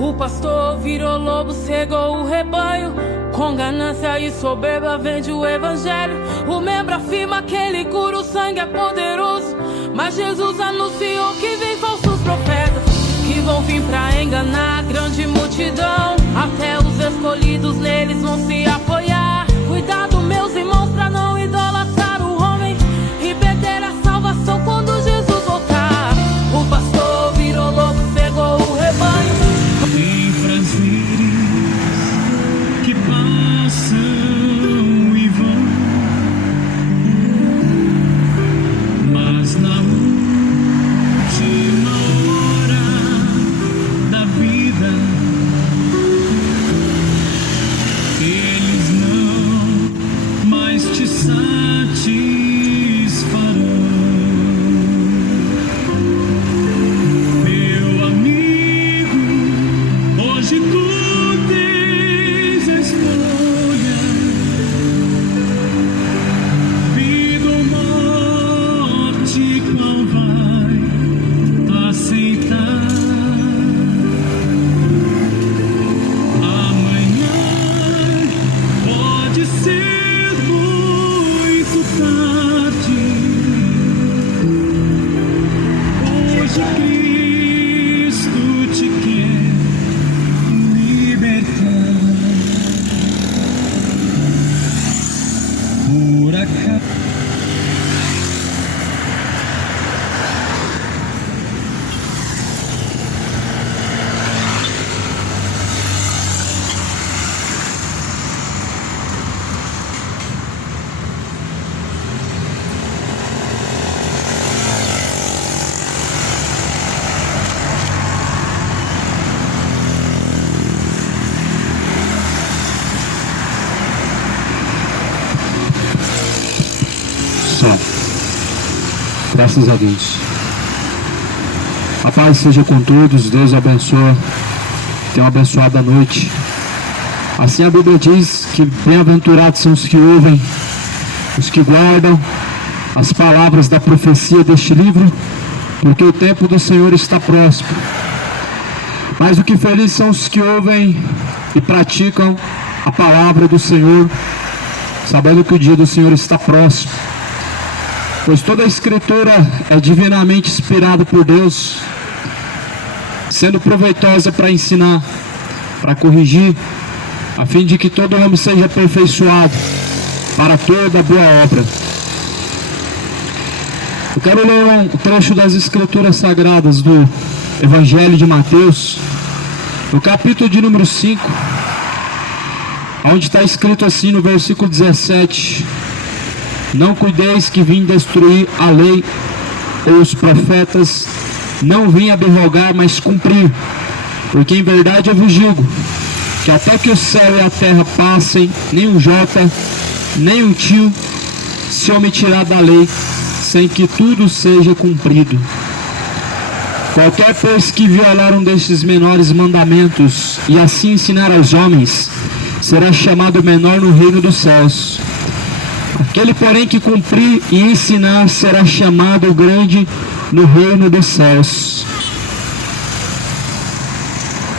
O pastor virou lobo, cegou o rebanho. Com ganância e soberba vende o evangelho. O membro afirma que ele cura, o sangue é poderoso. Mas Jesus anunciou que vem falsos profetas, que vão vir pra enganar a grande multidão. Até os escolhidos neles vão se apoiar. Cuidado, meus irmãos, pra não idolatrar o homem e perder a salvação quando Jesus voltar. O pastor virou lobo, cegou o rebanho. Tem prazeres que passam e vão, mas na última hora da vida eles não mais te satisfarão. Meu amigo, hoje tu tens a escolha, vida ou morte, qual vai aceitar? Amanhã pode ser muito tarde. Hoje Cristo te quer libertar. Por acaso só. Graças a Deus. A paz seja com todos, Deus abençoe. Tenha uma abençoada noite. Assim a Bíblia diz que bem-aventurados são os que ouvem, os que guardam as palavras da profecia deste livro, porque o tempo do Senhor está próximo. Mas o que felizes são os que ouvem e praticam a palavra do Senhor, sabendo que o dia do Senhor está próximo. Pois toda a Escritura é divinamente inspirada por Deus, sendo proveitosa para ensinar, para corrigir, a fim de que todo homem seja aperfeiçoado para toda boa obra. Eu quero ler um trecho das Escrituras Sagradas do Evangelho de Mateus, no capítulo de número 5, onde está escrito assim no versículo 17: Não cuideis que vim destruir a lei ou os profetas, não vim abrogar, mas cumprir. Porque em verdade eu vos digo, que até que o céu e a terra passem, nem um jota, nem um tio se omitirá da lei, sem que tudo seja cumprido. Qualquer, pois, que violar um destes menores mandamentos, e assim ensinar aos homens, será chamado menor no reino dos céus. Aquele, porém, que cumprir e ensinar será chamado grande no reino dos céus.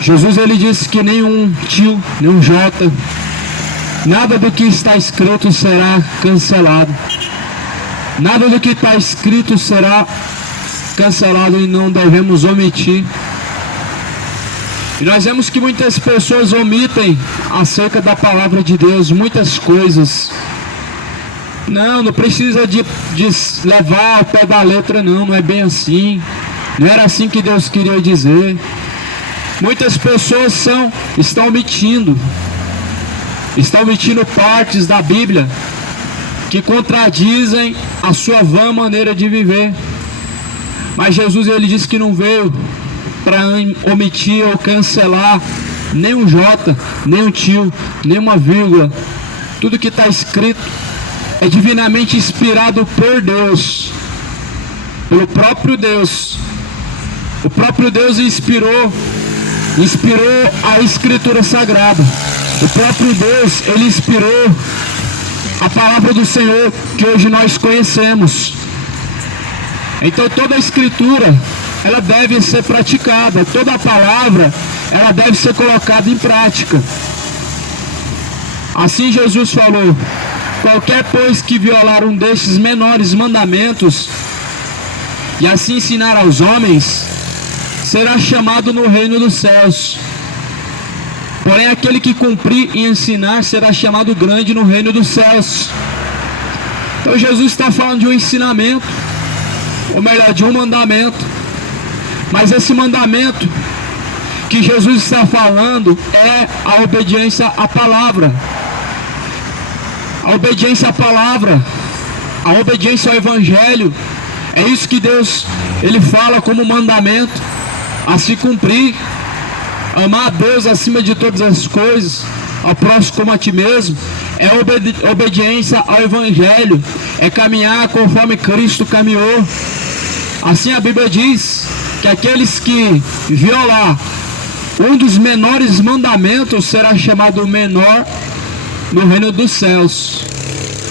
Jesus, ele disse que nenhum tio, nenhum jota, nada do que está escrito será cancelado. Nada do que está escrito será cancelado e não devemos omitir. E nós vemos que muitas pessoas omitem acerca da palavra de Deus muitas coisas. Não precisa de levar ao pé da letra, não é bem assim. Não era assim que Deus queria dizer. Muitas pessoas estão omitindo partes da Bíblia que contradizem a sua vã maneira de viver. Mas Jesus, ele disse que não veio para omitir ou cancelar nem um jota, nem um tio, nem uma vírgula. Tudo que está escrito é divinamente inspirado por Deus, pelo próprio Deus. O próprio Deus inspirou a Escritura Sagrada. O próprio Deus, ele inspirou a palavra do Senhor que hoje nós conhecemos. Então toda a Escritura, ela deve ser praticada. Toda a palavra ela deve ser colocada em prática. Assim Jesus falou: qualquer, pois, que violar um destes menores mandamentos e assim ensinar aos homens, será chamado no reino dos céus. Porém, aquele que cumprir e ensinar será chamado grande no reino dos céus. Então Jesus está falando de um ensinamento, ou melhor, de um mandamento. Mas esse mandamento que Jesus está falando é a obediência à palavra. A obediência à palavra, a obediência ao Evangelho, é isso que Deus, Ele fala como mandamento a se cumprir. Amar a Deus acima de todas as coisas, ao próximo como a ti mesmo, é obediência ao Evangelho, é caminhar conforme Cristo caminhou. Assim a Bíblia diz que aqueles que violar um dos menores mandamentos será chamado menor no reino dos céus.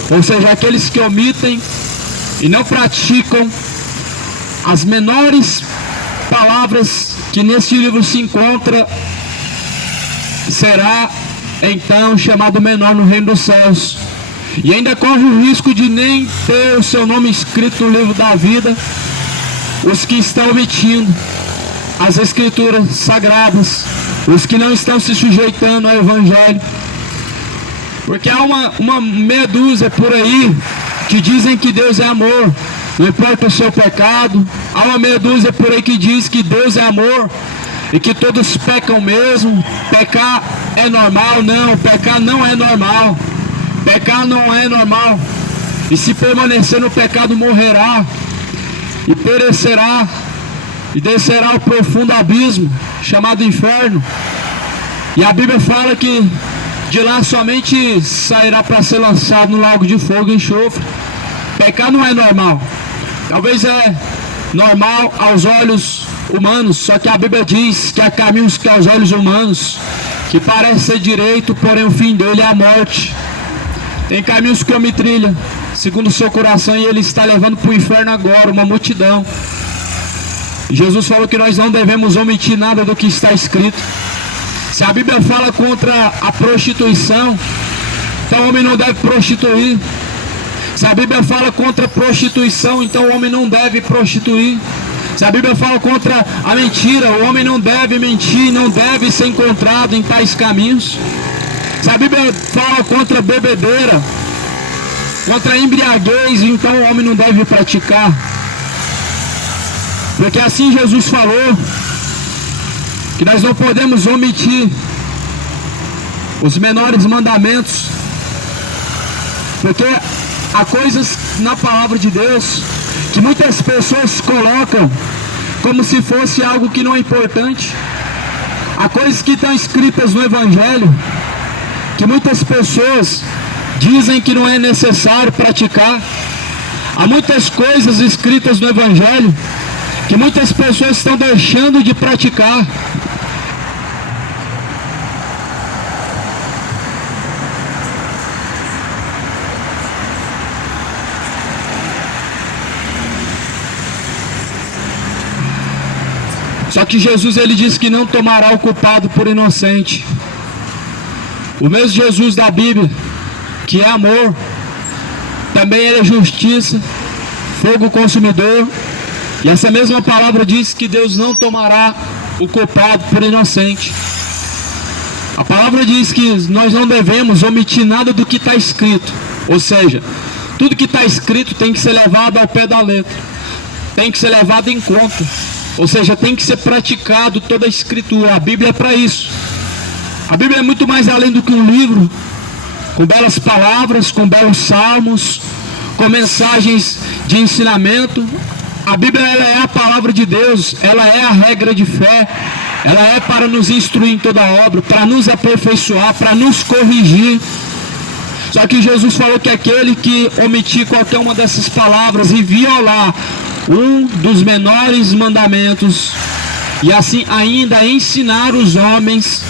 Ou seja, aqueles que omitem e não praticam as menores palavras que nesse livro se encontra, será então chamado menor no reino dos céus. E ainda corre o risco de nem ter o seu nome escrito no livro da vida os que estão omitindo as escrituras sagradas, os que não estão se sujeitando ao Evangelho. Porque há uma meia dúzia por aí que dizem que Deus é amor, não importa o seu pecado. Há uma meia dúzia por aí que diz que Deus é amor e que todos pecam mesmo. Pecar é normal? Não, pecar não é normal. Pecar não é normal. E se permanecer no pecado, morrerá e perecerá e descerá ao profundo abismo chamado inferno. E a Bíblia fala que de lá somente sairá para ser lançado no lago de fogo e enxofre. Pecar não é normal. Talvez é normal aos olhos humanos, só que a Bíblia diz que há caminhos que aos olhos humanos que parece ser direito, porém o fim dele é a morte. Tem caminhos que o homem trilha segundo o seu coração e ele está levando para o inferno agora uma multidão. Jesus falou que nós não devemos omitir nada do que está escrito. Se a Bíblia fala contra a prostituição, então o homem não deve prostituir. Se a Bíblia fala contra a prostituição, então o homem não deve prostituir. Se a Bíblia fala contra a mentira, o homem não deve mentir, não deve ser encontrado em tais caminhos. Se a Bíblia fala contra a bebedeira, contra a embriaguez, então o homem não deve praticar. Porque assim Jesus falou que nós não podemos omitir os menores mandamentos, porque há coisas na palavra de Deus que muitas pessoas colocam como se fosse algo que não é importante. Há coisas que estão escritas no Evangelho que muitas pessoas dizem que não é necessário praticar. Há muitas coisas escritas no Evangelho que muitas pessoas estão deixando de praticar. Só que Jesus, ele disse que não tomará o culpado por inocente. O mesmo Jesus da Bíblia, que é amor, também ele é justiça, fogo consumidor. E essa mesma palavra diz que Deus não tomará o culpado por inocente. A palavra diz que nós não devemos omitir nada do que está escrito. Ou seja, tudo que está escrito tem que ser levado ao pé da letra, tem que ser levado em conta. Ou seja, tem que ser praticado toda a escritura. A Bíblia é para isso. A Bíblia é muito mais além do que um livro, com belas palavras, com belos salmos, com mensagens de ensinamento. A Bíblia, ela é a palavra de Deus, ela é a regra de fé, ela é para nos instruir em toda a obra, para nos aperfeiçoar, para nos corrigir. Só que Jesus falou que aquele que omitir qualquer uma dessas palavras e violar um dos menores mandamentos, e assim ainda ensinar os homens,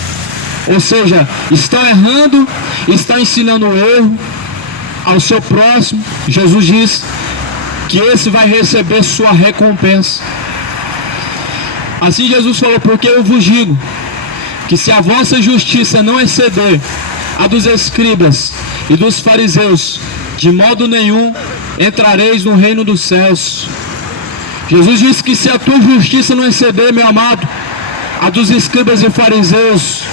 ou seja, estão errando, estão ensinando o erro ao seu próximo, Jesus diz que esse vai receber sua recompensa. Assim Jesus falou: porque eu vos digo que se a vossa justiça não exceder a dos escribas e dos fariseus, de modo nenhum entrareis no reino dos céus. Jesus disse que se a tua justiça não exceder, meu amado, a dos escribas e fariseus,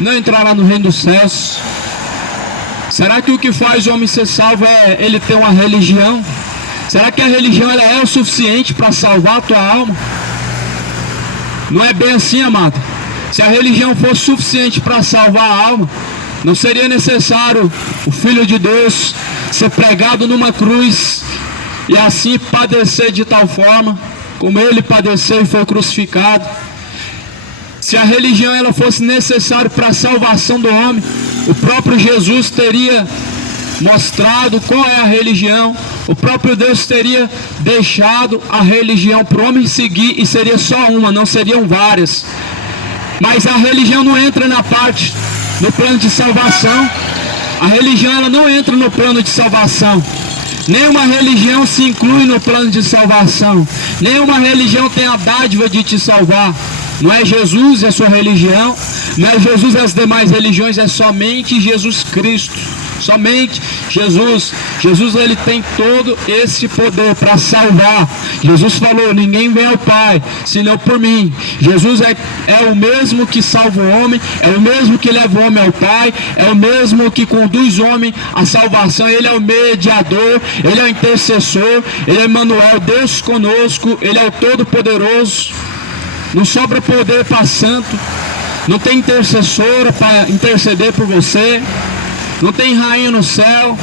não entrará no reino dos céus. Será que o que faz o homem ser salvo é ele ter uma religião? Será que a religião ela é o suficiente para salvar a tua alma? Não é bem assim, amado. Se a religião fosse suficiente para salvar a alma, não seria necessário o Filho de Deus ser pregado numa cruz e assim padecer de tal forma como ele padeceu e foi crucificado. Se a religião ela fosse necessária para a salvação do homem, o próprio Jesus teria mostrado qual é a religião. O próprio Deus teria deixado a religião para o homem seguir, e seria só uma, não seriam várias. Mas a religião não entra no plano de salvação. A religião ela não entra no plano de salvação. Nenhuma religião se inclui no plano de salvação. Nenhuma religião tem a dádiva de te salvar. Não é Jesus, é sua religião. Não é Jesus e as demais religiões, é somente Jesus Cristo. Somente Jesus. Jesus ele tem todo esse poder para salvar. Jesus falou: ninguém vem ao Pai senão por mim. Jesus é o mesmo que salva o homem, é o mesmo que leva o homem ao Pai, é o mesmo que conduz o homem à salvação. Ele é o mediador, ele é o intercessor, ele é Emmanuel, Deus conosco, ele é o Todo-Poderoso. Não sobra poder para santo, não tem intercessora para interceder por você, não tem rainha no céu,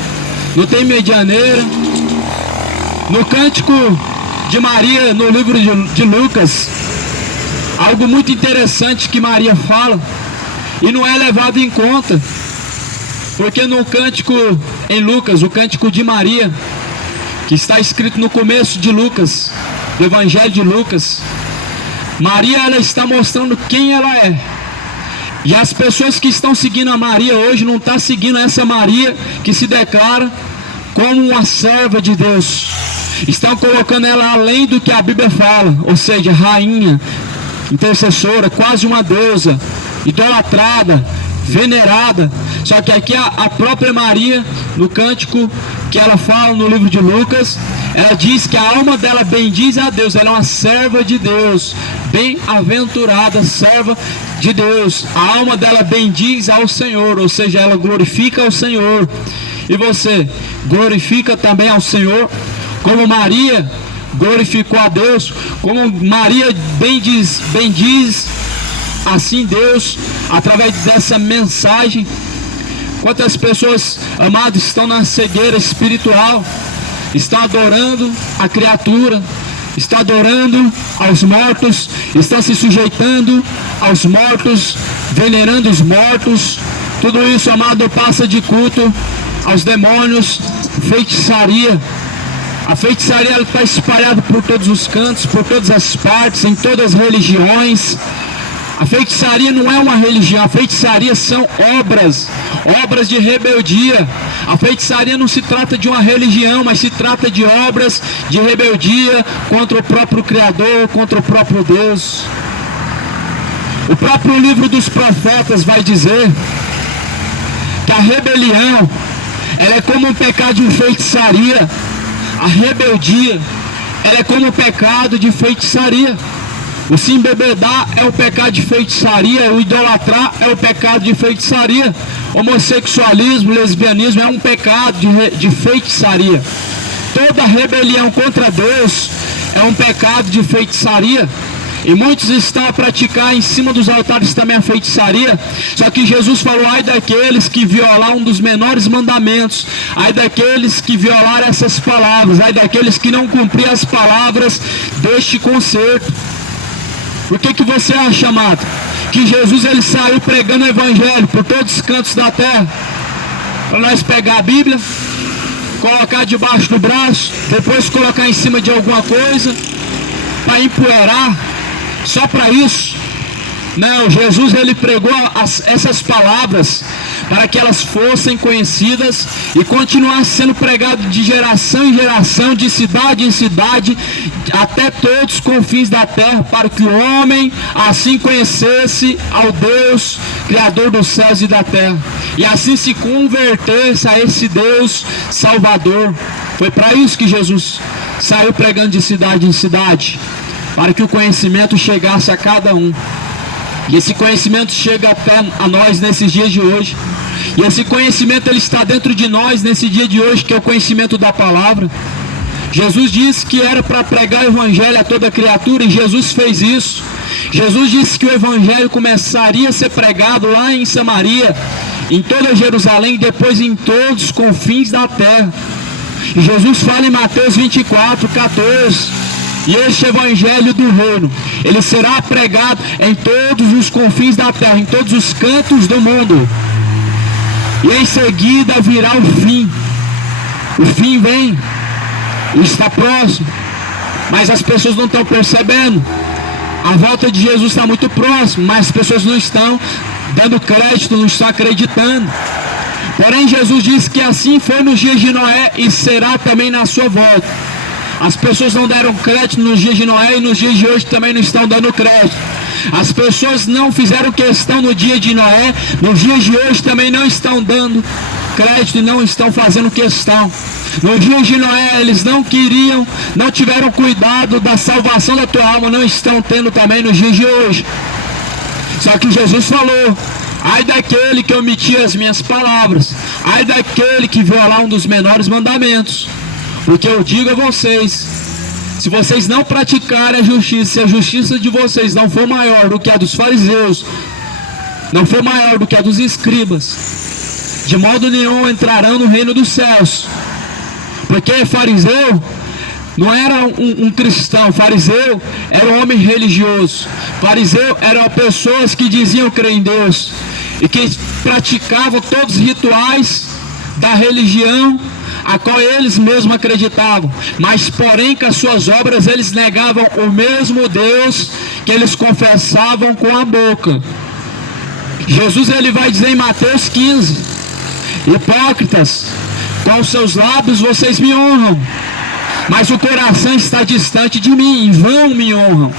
não tem medianeira. No cântico de Maria, no livro de Lucas, algo muito interessante que Maria fala e não é levado em conta, porque no cântico em Lucas, o cântico de Maria, que está escrito no começo de Lucas, do Evangelho de Lucas, Maria ela está mostrando quem ela é. E as pessoas que estão seguindo a Maria hoje não estão seguindo essa Maria que se declara como uma serva de Deus. Estão colocando ela além do que a Bíblia fala, ou seja, rainha, intercessora, quase uma deusa, idolatrada, venerada. Só que aqui a própria Maria, no cântico que ela fala no livro de Lucas, ela diz que a alma dela bendiz a Deus, ela é uma serva de Deus, bem-aventurada serva de Deus. A alma dela bendiz ao Senhor, ou seja, ela glorifica ao Senhor. E você glorifica também ao Senhor, como Maria glorificou a Deus, como Maria bendiz assim Deus, através dessa mensagem. Quantas pessoas, amados, estão na cegueira espiritual, estão adorando a criatura, estão adorando aos mortos, estão se sujeitando aos mortos, venerando os mortos. Tudo isso, amado, passa de culto aos demônios, feitiçaria. A feitiçaria está espalhada por todos os cantos, por todas as partes, em todas as religiões. A feitiçaria não é uma religião, a feitiçaria são obras de rebeldia. A feitiçaria não se trata de uma religião, mas se trata de obras de rebeldia contra o próprio Criador, contra o próprio Deus. O próprio livro dos profetas vai dizer que a rebelião, ela é como um pecado de feitiçaria. A rebeldia, ela é como um pecado de feitiçaria. O se embebedar é o pecado de feitiçaria, o idolatrar é o pecado de feitiçaria. Homossexualismo, lesbianismo é um pecado de feitiçaria. Toda rebelião contra Deus é um pecado de feitiçaria. E muitos estão a praticar em cima dos altares também a feitiçaria. Só que Jesus falou: ai daqueles que violar um dos menores mandamentos, ai daqueles que violar essas palavras, ai daqueles que não cumprir as palavras deste concerto. Por que você acha, amado, que Jesus ele saiu pregando o Evangelho por todos os cantos da terra? Para nós pegar a Bíblia, colocar debaixo do braço, depois colocar em cima de alguma coisa, para empoeirar, só para isso. Não, Jesus ele pregou essas palavras para que elas fossem conhecidas e continuassem sendo pregadas de geração em geração, de cidade em cidade, até todos os confins da terra, para que o homem assim conhecesse ao Deus, Criador dos céus e da terra, e assim se convertesse a esse Deus Salvador. Foi para isso que Jesus saiu pregando de cidade em cidade, para que o conhecimento chegasse a cada um. E esse conhecimento chega até a nós nesses dias de hoje. E esse conhecimento ele está dentro de nós nesse dia de hoje, que é o conhecimento da palavra. Jesus disse que era para pregar o evangelho a toda criatura, e Jesus fez isso. Jesus disse que o evangelho começaria a ser pregado lá em Samaria, em toda Jerusalém, e depois em todos os confins da terra. E Jesus fala em Mateus 24:14: e este evangelho do reino, ele será pregado em todos os confins da terra, em todos os cantos do mundo. E em seguida virá o fim. O fim vem, está próximo, mas as pessoas não estão percebendo. A volta de Jesus está muito próximo, mas as pessoas não estão dando crédito, não estão acreditando. Porém, Jesus disse que assim foi nos dias de Noé e será também na sua volta. As pessoas não deram crédito nos dias de Noé e nos dias de hoje também não estão dando crédito. As pessoas não fizeram questão no dia de Noé, nos dias de hoje também não estão dando crédito e não estão fazendo questão. Nos dias de Noé eles não queriam, não tiveram cuidado da salvação da tua alma, não estão tendo também nos dias de hoje. Só que Jesus falou: ai daquele que omitir as minhas palavras, ai daquele que violar um dos menores mandamentos. Porque eu digo a vocês, se vocês não praticarem a justiça, se a justiça de vocês não for maior do que a dos fariseus, não for maior do que a dos escribas, de modo nenhum entrarão no reino dos céus. Porque fariseu não era um cristão, fariseu era um homem religioso. Fariseu eram pessoas que diziam crer em Deus e que praticavam todos os rituais da religião a qual eles mesmos acreditavam, mas porém com as suas obras eles negavam o mesmo Deus que eles confessavam com a boca. Jesus ele vai dizer em Mateus 15: hipócritas, com os seus lábios vocês me honram, mas o coração está distante de mim, em vão me honram,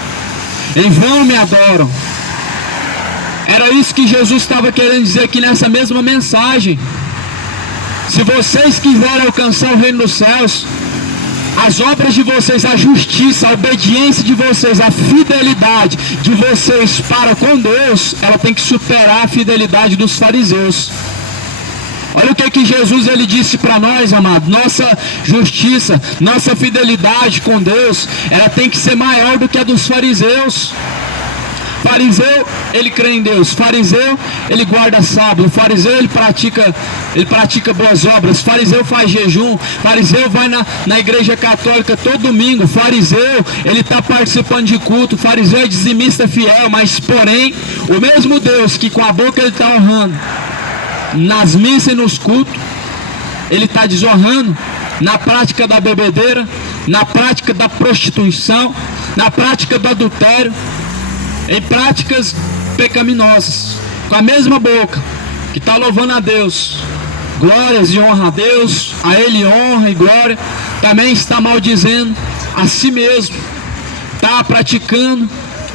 em vão me adoram. Era isso que Jesus estava querendo dizer aqui nessa mesma mensagem. Se vocês quiserem alcançar o reino dos céus, as obras de vocês, a justiça, a obediência de vocês, a fidelidade de vocês para com Deus, ela tem que superar a fidelidade dos fariseus. Olha o que Jesus ele disse para nós, amado. Nossa justiça, nossa fidelidade com Deus, ela tem que ser maior do que a dos fariseus. Fariseu, ele crê em Deus. Fariseu, ele guarda sábado. Fariseu, ele pratica boas obras. Fariseu faz jejum. Fariseu vai na igreja católica todo domingo. Fariseu, ele está participando de culto. Fariseu é dizimista fiel. Mas porém, o mesmo Deus que com a boca ele está honrando, nas missas e nos cultos, ele está desonrando na prática da bebedeira, na prática da prostituição, na prática do adultério, em práticas pecaminosas, com a mesma boca que está louvando a Deus, glórias e honra a Deus, a Ele honra e glória, também está maldizendo a si mesmo, está praticando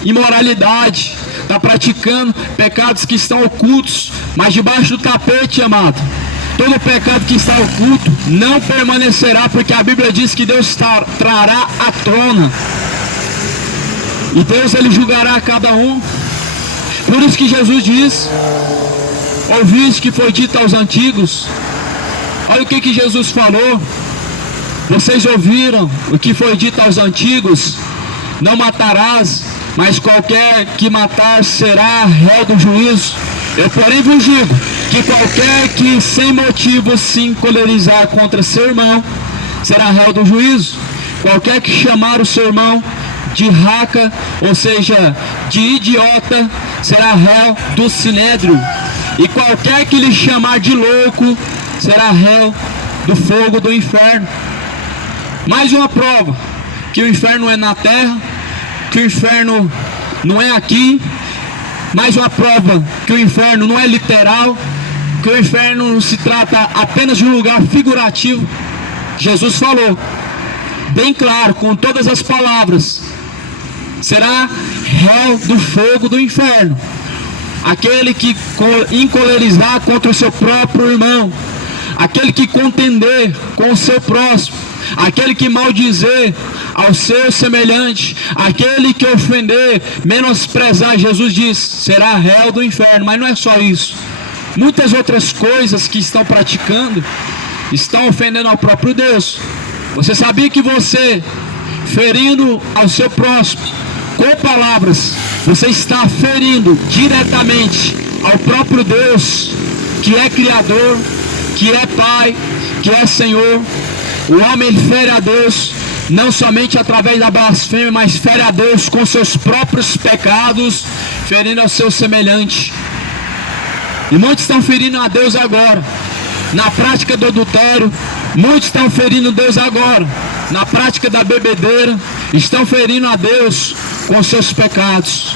imoralidade, está praticando pecados que estão ocultos, mas debaixo do tapete, amado. Todo pecado que está oculto não permanecerá, porque a Bíblia diz que Deus trará à tona. E Deus ele julgará a cada um. Por isso que Jesus diz: ouviste que foi dito aos antigos. Olha o que Jesus falou. Vocês ouviram o que foi dito aos antigos: não matarás, mas qualquer que matar será réu do juízo. Eu porém vos digo que qualquer que sem motivo se encolerizar contra seu irmão será réu do juízo. Qualquer que chamar o seu irmão de raca, ou seja, de idiota, será réu do sinédrio. E qualquer que lhe chamar de louco será réu do fogo do inferno. Mais uma prova que o inferno é na terra, que o inferno não é aqui, mais uma prova que o inferno não é literal, que o inferno não se trata apenas de um lugar figurativo. Jesus falou bem claro, com todas as palavras: será réu do fogo do inferno aquele que encolerizar contra o seu próprio irmão, aquele que contender com o seu próximo, aquele que maldizer ao seu semelhante, aquele que ofender, menosprezar. Jesus diz: será réu do inferno. Mas não é só isso, muitas outras coisas que estão praticando estão ofendendo ao próprio Deus. Você sabia que você, ferindo ao seu próximo com palavras, você está ferindo diretamente ao próprio Deus, que é Criador, que é Pai, que é Senhor? O homem fere a Deus não somente através da blasfêmia, mas fere a Deus com seus próprios pecados, ferindo ao seu semelhante. E muitos estão ferindo a Deus agora na prática do adultério, muitos estão ferindo Deus agora na prática da bebedeira, estão ferindo a Deus com seus pecados.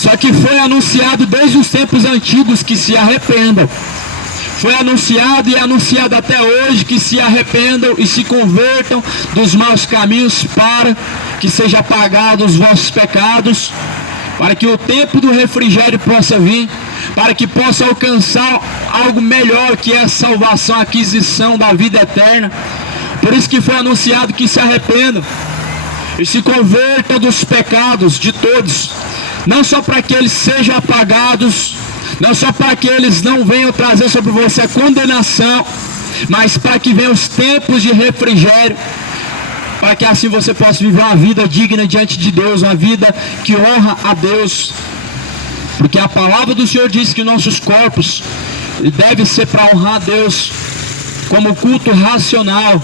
Só que foi anunciado desde os tempos antigos que se arrependam. Foi anunciado e é anunciado até hoje que se arrependam e se convertam dos maus caminhos, para que seja apagados os vossos pecados, para que o tempo do refrigério possa vir, para que possa alcançar algo melhor, que é a salvação, a aquisição da vida eterna. Por isso que foi anunciado que se arrependam e se convertam dos pecados de todos, não só para que eles sejam apagados, não só para que eles não venham trazer sobre você a condenação, mas para que venham os tempos de refrigério, para que assim você possa viver uma vida digna diante de Deus, uma vida que honra a Deus. Porque a palavra do Senhor diz que nossos corpos devem ser para honrar a Deus, como culto racional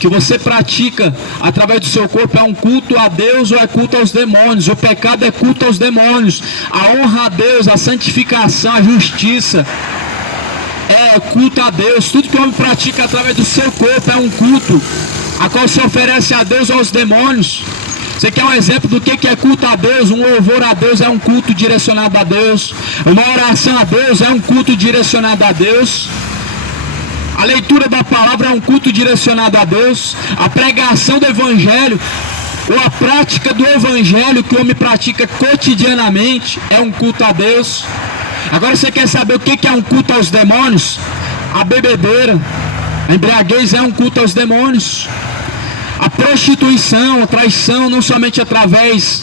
que você pratica através do seu corpo. É um culto a Deus ou é culto aos demônios? O pecado é culto aos demônios. A honra a Deus, a santificação, a justiça é culto a Deus. Tudo que o homem pratica através do seu corpo é um culto, a qual se oferece a Deus ou aos demônios. Você quer um exemplo do que é culto a Deus? Um louvor a Deus é um culto direcionado a Deus. Uma oração a Deus é um culto direcionado a Deus. A leitura da palavra é um culto direcionado a Deus. A pregação do evangelho, ou a prática do evangelho que o homem pratica cotidianamente, é um culto a Deus. Agora você quer saber o que é um culto aos demônios? A bebedeira, a embriaguez é um culto aos demônios. A prostituição, a traição, não somente através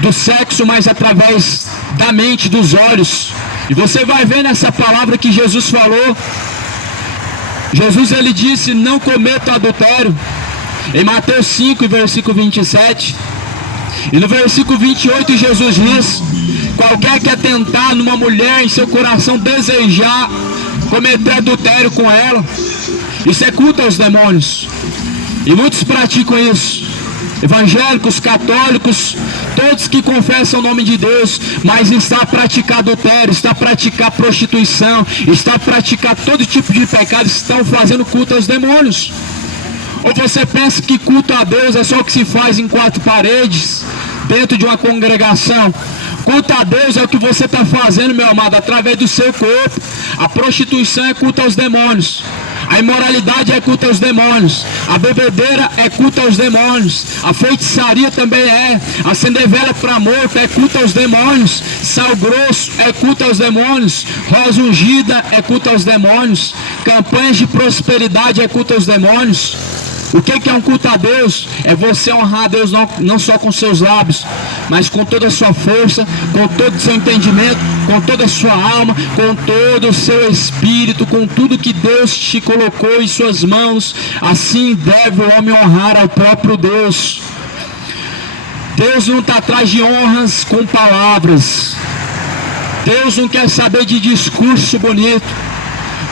do sexo, mas através da mente, dos olhos. E você vai ver nessa palavra que Jesus falou. Jesus, ele disse: não cometa adultério, em Mateus 5, versículo 27. E no versículo 28 Jesus diz: qualquer que atentar numa mulher em seu coração, desejar cometer adultério com ela, isso é culto aos demônios. E muitos praticam isso, evangélicos, católicos, todos que confessam o nome de Deus, mas está a praticar adultério, está a praticar prostituição, está a praticar todo tipo de pecado, estão fazendo culto aos demônios. Ou você pensa que culto a Deus é só o que se faz em quatro paredes, dentro de uma congregação? Culto a Deus é o que você está fazendo, meu amado, através do seu corpo. A prostituição é culto aos demônios. A imoralidade é culto aos demônios. A bebedeira é culto aos demônios. A feitiçaria também é. Acender vela para morto é culto aos demônios. Sal grosso é culto aos demônios. Rosa ungida é culto aos demônios. Campanhas de prosperidade é culto aos demônios. O que é um culto a Deus? É você honrar a Deus não só com seus lábios, mas com toda a sua força, com todo o seu entendimento, com toda a sua alma, com todo o seu espírito, com tudo que Deus te colocou em suas mãos. Assim deve o homem honrar ao próprio Deus. Deus não está atrás de honras com palavras. Deus não quer saber de discurso bonito.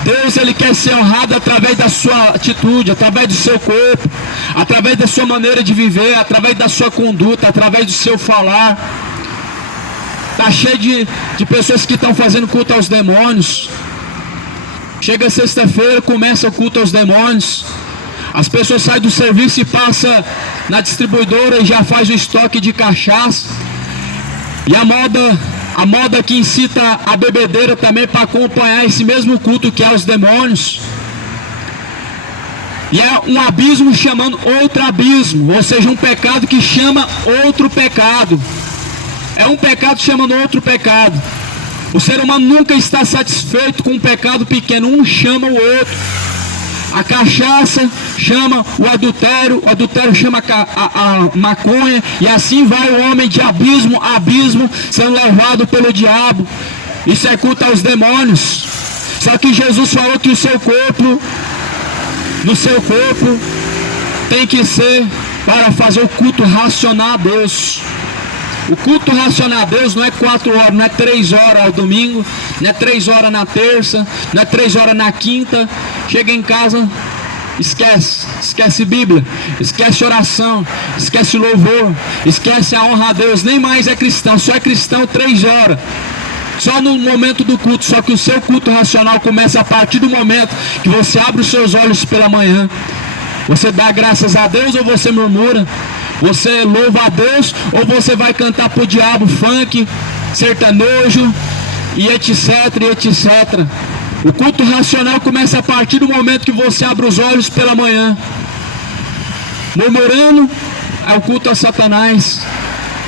Deus, ele quer ser honrado através da sua atitude, através do seu corpo, através da sua maneira de viver, através da sua conduta, através do seu falar. Está cheio de pessoas que estão fazendo culto aos demônios. Chega sexta-feira, começa o culto aos demônios. As pessoas saem do serviço e passam na distribuidora e já faz o estoque de cachaça. E a moda que incita a bebedeira também para acompanhar esse mesmo culto que é os demônios. E é um abismo chamando outro abismo, ou seja, um pecado que chama outro pecado. É um pecado chamando outro pecado. O ser humano nunca está satisfeito com um pecado pequeno, um chama o outro. A cachaça chama o adultério chama a maconha, e assim vai o homem de abismo a abismo, sendo levado pelo diabo. Isso é culto aos demônios. Só que Jesus falou que no seu corpo tem que ser para fazer o culto racional a Deus. O culto racional a Deus não é 4 horas, não é 3 horas ao domingo, não é 3 horas na terça, não é 3 horas na quinta. Chega em casa, esquece Bíblia, esquece oração, esquece louvor, esquece a honra a Deus, nem mais é cristão, só é cristão 3 horas. Só no momento do culto, só que o seu culto racional começa a partir do momento que você abre os seus olhos pela manhã. Você dá graças a Deus ou você murmura? Você louva a Deus ou você vai cantar pro diabo funk, sertanejo e etc, e etc. O culto racional começa a partir do momento que você abre os olhos pela manhã. Murmurando é o culto a Satanás.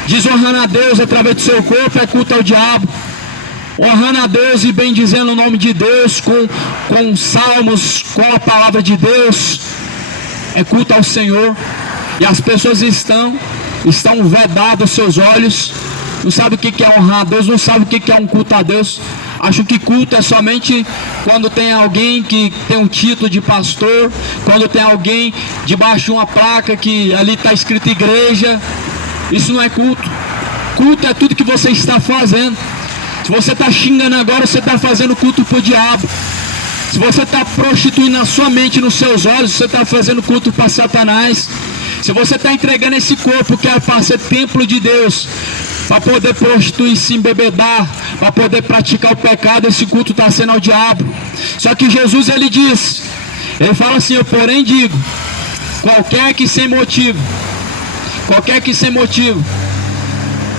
Desonrando a Deus através do seu corpo é culto ao diabo. Honrando a Deus e bendizendo o nome de Deus com salmos, com a palavra de Deus, é culto ao Senhor. E as pessoas estão vedadas aos seus olhos, não sabem o que é honrar a Deus, não sabem o que é um culto a Deus. Acham que culto é somente quando tem alguém que tem um título de pastor, quando tem alguém debaixo de uma placa que ali está escrito igreja. Isso não é culto. Culto é tudo que você está fazendo. Se você está xingando agora, você está fazendo culto para o diabo. Se você está prostituindo a sua mente nos seus olhos, você está fazendo culto para Satanás. Se você está entregando esse corpo que é para ser templo de Deus, para poder prostituir, se embebedar, para poder praticar o pecado, esse culto está sendo ao diabo. Só que Jesus, ele diz, ele fala assim: eu porém digo, qualquer que sem motivo,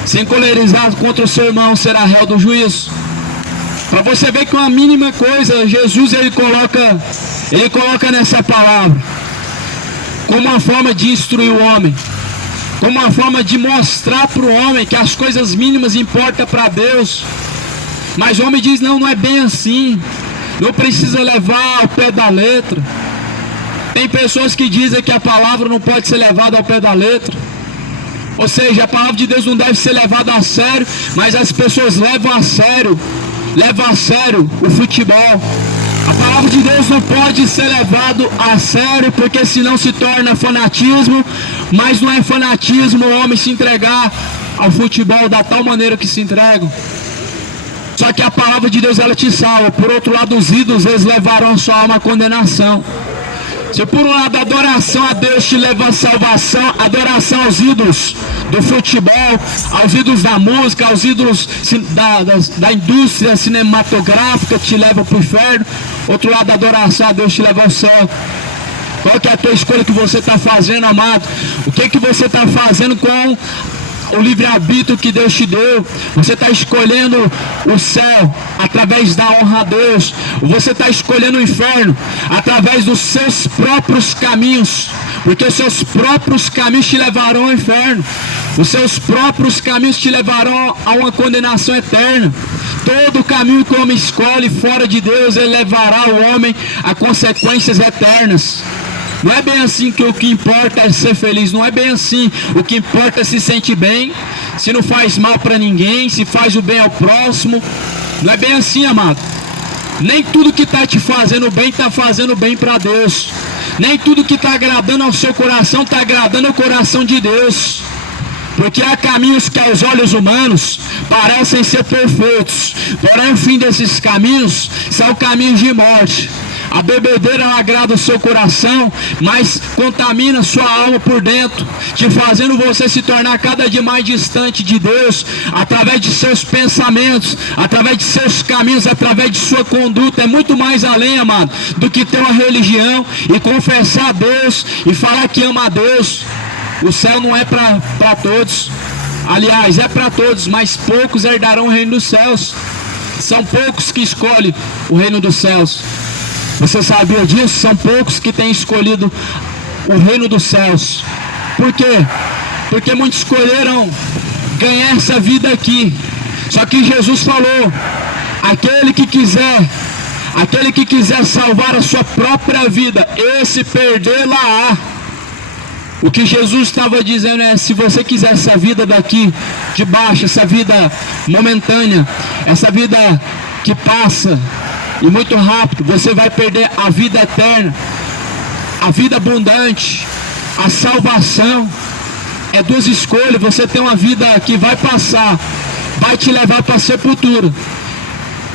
sem colerizar contra o seu irmão, será réu do juízo. Para você ver que uma mínima coisa, Jesus ele coloca nessa palavra, como uma forma de instruir o homem, como uma forma de mostrar para o homem que as coisas mínimas importam para Deus. Mas o homem diz: não é bem assim, não precisa levar ao pé da letra. Tem pessoas que dizem que a palavra não pode ser levada ao pé da letra, ou seja, a palavra de Deus não deve ser levada a sério, mas as pessoas levam a sério o futebol. A palavra de Deus não pode ser levado a sério, porque senão se torna fanatismo. Mas não é fanatismo o homem se entregar ao futebol da tal maneira que se entregam. Só que a palavra de Deus ela te salva. Por outro lado, os ídolos eles levarão sua alma à condenação. Se por um lado a adoração a Deus te leva à salvação, a adoração aos ídolos do futebol, aos ídolos da música, aos ídolos da indústria cinematográfica te leva para o inferno. Outro lado, a adoração a Deus te leva ao céu. Qual que é a tua escolha que você está fazendo, amado? O que você está fazendo com o livre-arbítrio que Deus te deu? Você está escolhendo o céu através da honra a Deus? Você está escolhendo o inferno através dos seus próprios caminhos? Porque os seus próprios caminhos te levarão ao inferno. Os seus próprios caminhos te levarão a uma condenação eterna. Todo caminho que o homem escolhe fora de Deus, ele levará o homem a consequências eternas. Não é bem assim que o que importa é ser feliz, não é bem assim. O que importa é se sentir bem, se não faz mal para ninguém, se faz o bem ao próximo. Não é bem assim, amado. Nem tudo que está te fazendo bem está fazendo bem para Deus. Nem tudo que está agradando ao seu coração está agradando ao coração de Deus. Porque há caminhos que aos olhos humanos parecem ser perfeitos, porém o fim desses caminhos são caminhos de morte. A bebedeira agrada o seu coração, mas contamina sua alma por dentro, te fazendo você se tornar cada dia mais distante de Deus, através de seus pensamentos, através de seus caminhos, através de sua conduta. É muito mais além, amado, do que ter uma religião e confessar a Deus e falar que ama a Deus. O céu não é para todos. Aliás, é para todos, mas poucos herdarão o reino dos céus. São poucos que escolhem o reino dos céus. Você sabia disso? São poucos que têm escolhido o reino dos céus. Por quê? Porque muitos escolheram ganhar essa vida aqui. Só que Jesus falou: aquele que quiser salvar a sua própria vida, esse perdê-la-á. O que Jesus estava dizendo é: se você quiser essa vida daqui de baixo, essa vida momentânea, essa vida que passa e muito rápido, você vai perder a vida eterna, a vida abundante, a salvação. É duas escolhas. Você tem uma vida que vai passar, vai te levar para a sepultura.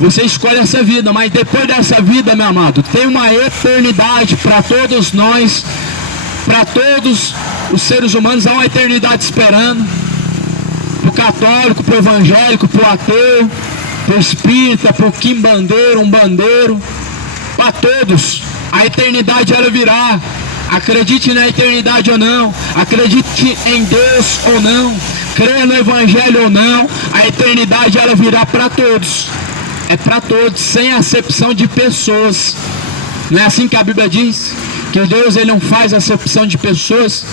Você escolhe essa vida, mas depois dessa vida, meu amado, tem uma eternidade para todos nós, para todos os seres humanos. Há uma eternidade esperando. Para o católico, para o evangélico, para o ateu, para o espírita, para o quimbandeiro, umbandeiro, para todos. A eternidade ela virá. Acredite na eternidade ou não, acredite em Deus ou não, creia no evangelho ou não, a eternidade ela virá para todos. É para todos, sem acepção de pessoas. Não é assim que a Bíblia diz? Que Deus ele não faz acepção de pessoas?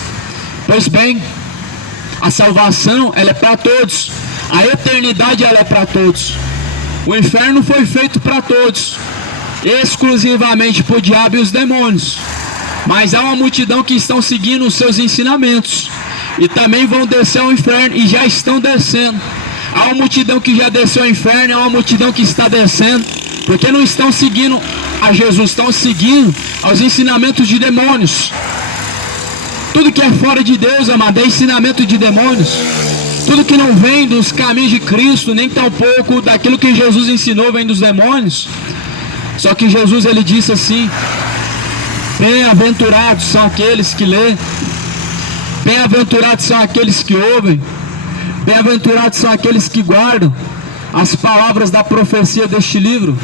Pois bem, a salvação ela é para todos. A eternidade ela é para todos. O inferno foi feito para todos, exclusivamente para o diabo e os demônios. Mas há uma multidão que estão seguindo os seus ensinamentos e também vão descer ao inferno e já estão descendo. Há uma multidão que já desceu ao inferno, há uma multidão que está descendo, porque não estão seguindo a Jesus, estão seguindo aos ensinamentos de demônios. Tudo que é fora de Deus, amado, é ensinamento de demônios. Tudo que não vem dos caminhos de Cristo, nem tampouco daquilo que Jesus ensinou, vem dos demônios. Só que Jesus ele disse assim: bem-aventurados são aqueles que lêem, bem-aventurados são aqueles que ouvem, bem-aventurados são aqueles que guardam as palavras da profecia deste livro,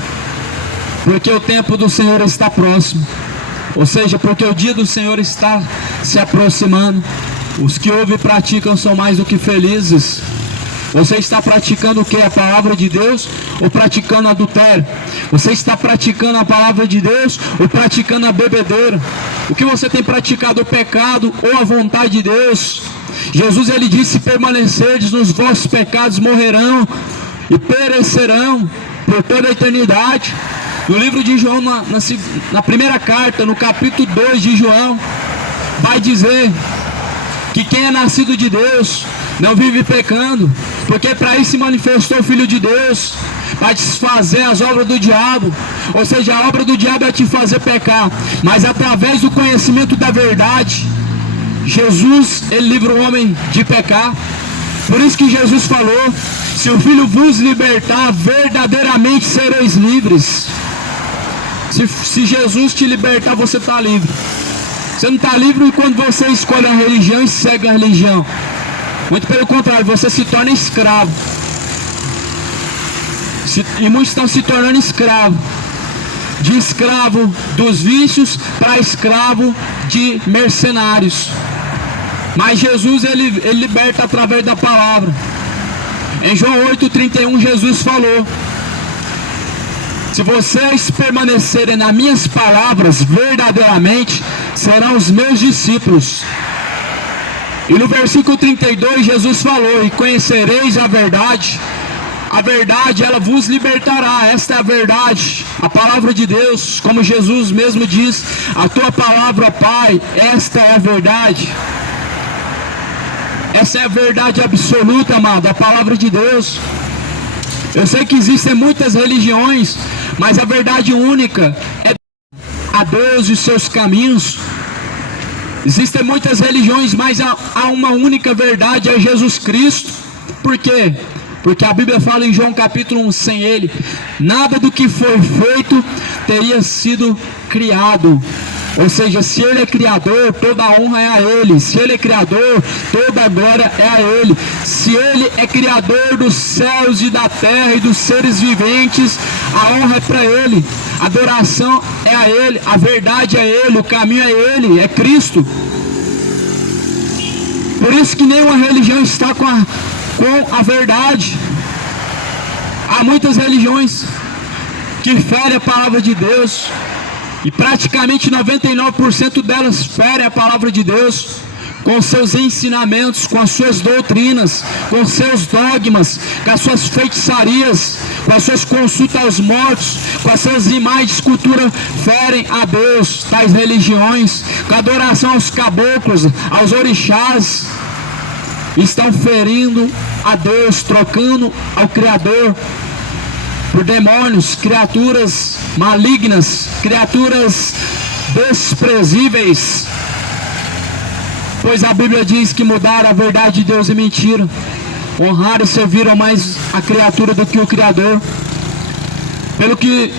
porque o tempo do Senhor está próximo. Ou seja, porque o dia do Senhor está se aproximando. Os que ouvem e praticam são mais do que felizes. Você está praticando o que? A palavra de Deus ou praticando adultério? Você está praticando a palavra de Deus ou praticando a bebedeira? O que você tem praticado, o pecado ou a vontade de Deus? Jesus ele disse: se permanecerdes nos vossos pecados, morrerão e perecerão por toda a eternidade. No livro de João, na primeira carta, no capítulo 2 de João, vai dizer que quem é nascido de Deus não vive pecando, porque para isso se manifestou o Filho de Deus, para desfazer as obras do diabo. Ou seja, a obra do diabo é te fazer pecar, mas através do conhecimento da verdade, Jesus, ele livra o homem de pecar. Por isso que Jesus falou: se o Filho vos libertar, verdadeiramente sereis livres. Se Jesus te libertar, você está livre. Você não está livre quando você escolhe a religião e segue a religião. Muito pelo contrário, você se torna escravo. E muitos estão se tornando escravos. De escravo dos vícios para escravo de mercenários. Mas Jesus ele liberta através da palavra. Em João 8,31 Jesus falou: se vocês permanecerem nas minhas palavras, verdadeiramente serão os meus discípulos. E no versículo 32 Jesus falou: e conhecereis a verdade ela vos libertará. Esta é a verdade, a palavra de Deus, como Jesus mesmo diz: a tua palavra, Pai, esta é a verdade. Essa é a verdade absoluta, amado, a palavra de Deus. Eu sei que existem muitas religiões, mas a verdade única é a Deus e os seus caminhos. Existem muitas religiões, mas há uma única verdade, é Jesus Cristo. Por quê? Porque a Bíblia fala em João capítulo 1, sem Ele, nada do que foi feito teria sido criado. Ou seja, se Ele é Criador, toda a honra é a Ele. Se Ele é Criador, toda a glória é a Ele. Se Ele é Criador dos céus e da terra e dos seres viventes, a honra é para Ele. A adoração é a Ele, a verdade é Ele, o caminho é Ele, é Cristo. Por isso que nenhuma religião está com com a verdade. Há muitas religiões que ferem a palavra de Deus, e praticamente 99% delas ferem a palavra de Deus com seus ensinamentos, com as suas doutrinas, com seus dogmas, com as suas feitiçarias, com as suas consultas aos mortos, com as suas imagens de escultura, ferem a Deus. Tais religiões, com a adoração aos caboclos, aos orixás, estão ferindo a Deus, trocando ao Criador por demônios, criaturas malignas, criaturas desprezíveis. Pois a Bíblia diz que mudaram a verdade de Deus em mentira, honraram e serviram mais a criatura do que o Criador. Pelo que,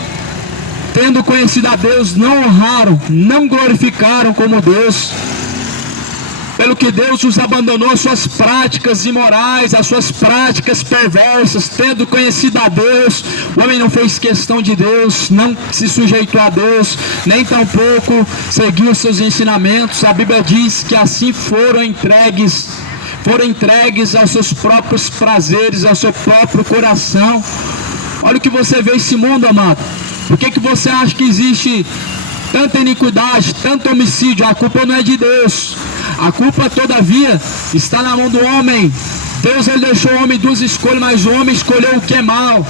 tendo conhecido a Deus, não honraram, não glorificaram como Deus. Pelo que Deus os abandonou às suas práticas imorais, às suas práticas perversas. Tendo conhecido a Deus, o homem não fez questão de Deus, não se sujeitou a Deus, nem tampouco seguiu seus ensinamentos. A Bíblia diz que assim foram entregues aos seus próprios prazeres, ao seu próprio coração. Olha o que você vê esse mundo, amado. Por que você acha que existe tanta iniquidade, tanto homicídio? A culpa não é de Deus. A culpa, todavia, está na mão do homem. Deus, ele deixou o homem duas escolhas, mas o homem escolheu o que é mal.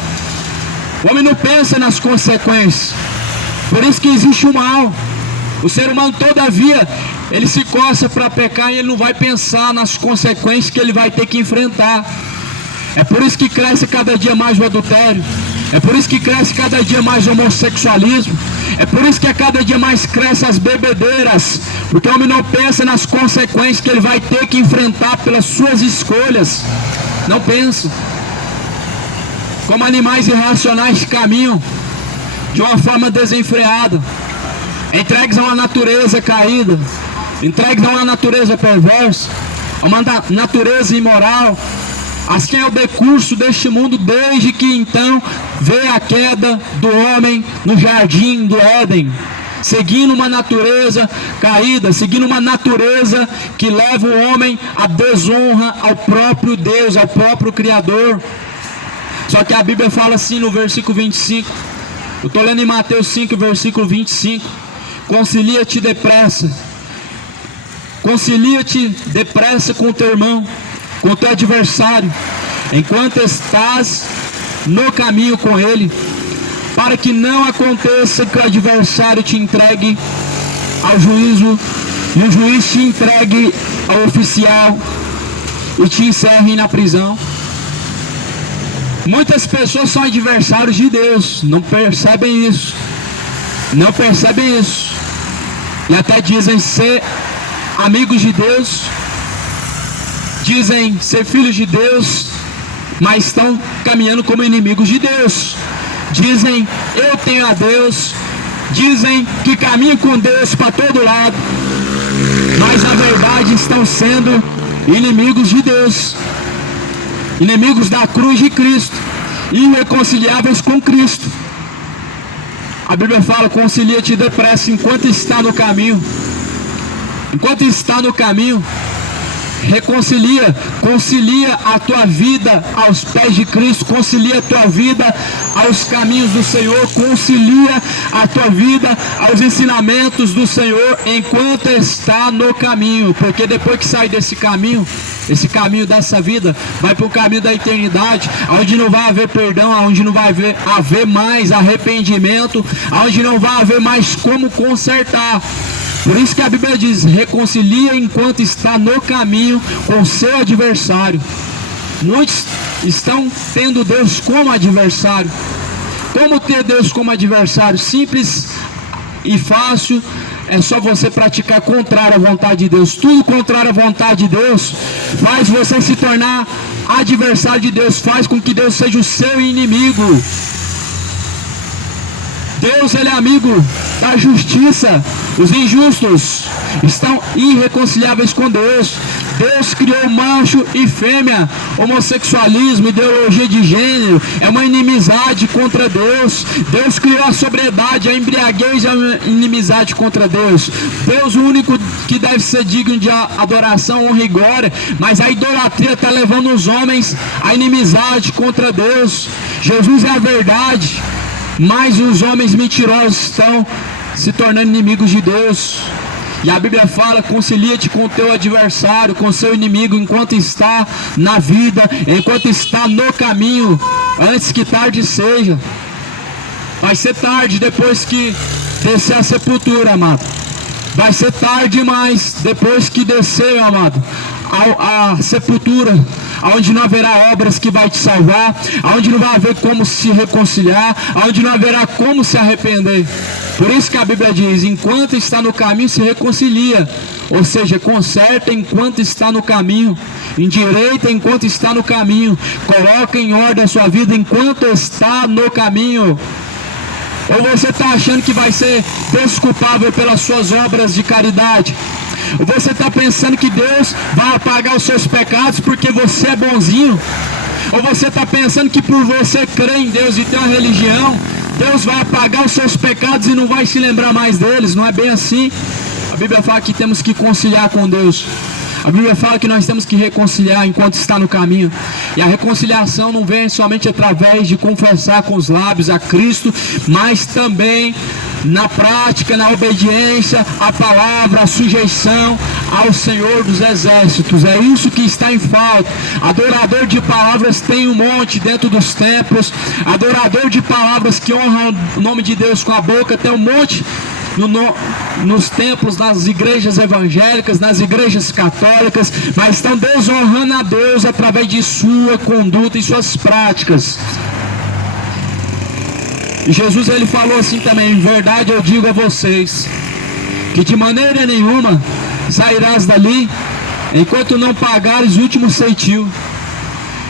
O homem não pensa nas consequências. Por isso que existe o mal. O ser humano, todavia, ele se coça para pecar e ele não vai pensar nas consequências que ele vai ter que enfrentar. É por isso que cresce cada dia mais o adultério. É por isso que cresce cada dia mais o homossexualismo. É por isso que a cada dia mais cresce as bebedeiras. Porque o homem não pensa nas consequências que ele vai ter que enfrentar pelas suas escolhas. Não pensa. Como animais irracionais caminham de uma forma desenfreada, entregues a uma natureza caída, entregues a uma natureza perversa, a uma natureza imoral. Assim é o decurso deste mundo desde que então veio a queda do homem no jardim do Éden, seguindo uma natureza caída, seguindo uma natureza que leva o homem à desonra ao próprio Deus, ao próprio Criador. Só que a Bíblia fala assim no versículo 25, eu estou lendo em Mateus 5, versículo 25, concilia-te depressa com o teu irmão, com o teu adversário, enquanto estás no caminho com ele, para que não aconteça que o adversário te entregue ao juízo, e o juiz te entregue ao oficial, e te encerre na prisão. Muitas pessoas são adversários de Deus, não percebem isso, e até dizem ser amigos de Deus, dizem ser filhos de Deus, mas estão caminhando como inimigos de Deus. Dizem, eu tenho a Deus, dizem que caminham com Deus para todo lado, mas na verdade estão sendo inimigos de Deus, inimigos da cruz de Cristo, irreconciliáveis com Cristo. A Bíblia fala, concilia-te depressa enquanto está no caminho. Enquanto está no caminho, concilia a tua vida aos pés de Cristo, concilia a tua vida aos caminhos do Senhor, concilia a tua vida aos ensinamentos do Senhor enquanto está no caminho, porque depois que sai desse caminho, esse caminho dessa vida, vai para o caminho da eternidade, onde não vai haver perdão, onde não vai haver mais arrependimento, onde não vai haver mais como consertar. Por isso que a Bíblia diz, reconcilia enquanto está no caminho com seu adversário. Muitos estão tendo Deus como adversário. Como ter Deus como adversário? Simples e fácil, é só você praticar contrário à vontade de Deus. Tudo contrário à vontade de Deus faz você se tornar adversário de Deus, faz com que Deus seja o seu inimigo. Deus, ele é amigo da justiça. Os injustos estão irreconciliáveis com Deus. Deus criou macho e fêmea. Homossexualismo, ideologia de gênero é uma inimizade contra Deus. Deus criou a sobriedade, a embriaguez é uma inimizade contra Deus. Deus o único que deve ser digno de adoração, honra e glória, mas a idolatria está levando os homens à inimizade contra Deus. Jesus é a verdade, mas os homens mentirosos estão se tornando inimigos de Deus. E a Bíblia fala: concilia-te com o teu adversário, com o seu inimigo, enquanto está na vida, enquanto está no caminho, antes que tarde seja. Vai ser tarde depois que descer a sepultura, amado. Vai ser tarde demais depois que descer, amado, a sepultura, onde não haverá obras que vai te salvar, onde não vai haver como se reconciliar, onde não haverá como se arrepender. Por isso que a Bíblia diz: enquanto está no caminho se reconcilia, ou seja, conserta enquanto está no caminho, endireita enquanto está no caminho, coloca em ordem a sua vida enquanto está no caminho. Ou você está achando que vai ser desculpável pelas suas obras de caridade? Ou você está pensando que Deus vai apagar os seus pecados porque você é bonzinho? Ou você está pensando que por você crer em Deus e ter uma religião, Deus vai apagar os seus pecados e não vai se lembrar mais deles? Não é bem assim. A Bíblia fala que temos que conciliar com Deus. A Bíblia fala que nós temos que reconciliar enquanto está no caminho. E a reconciliação não vem somente através de confessar com os lábios a Cristo, mas também na prática, na obediência à palavra, a sujeição ao Senhor dos Exércitos. É isso que está em falta. Adorador de palavras tem um monte dentro dos templos. Adorador de palavras que honram o nome de Deus com a boca tem um monte nos templos, nas igrejas evangélicas, nas igrejas católicas, mas estão desonrando a Deus através de sua conduta e suas práticas. E Jesus, ele falou assim também: em verdade eu digo a vocês, que de maneira nenhuma sairás dali, enquanto não pagares o último ceitil.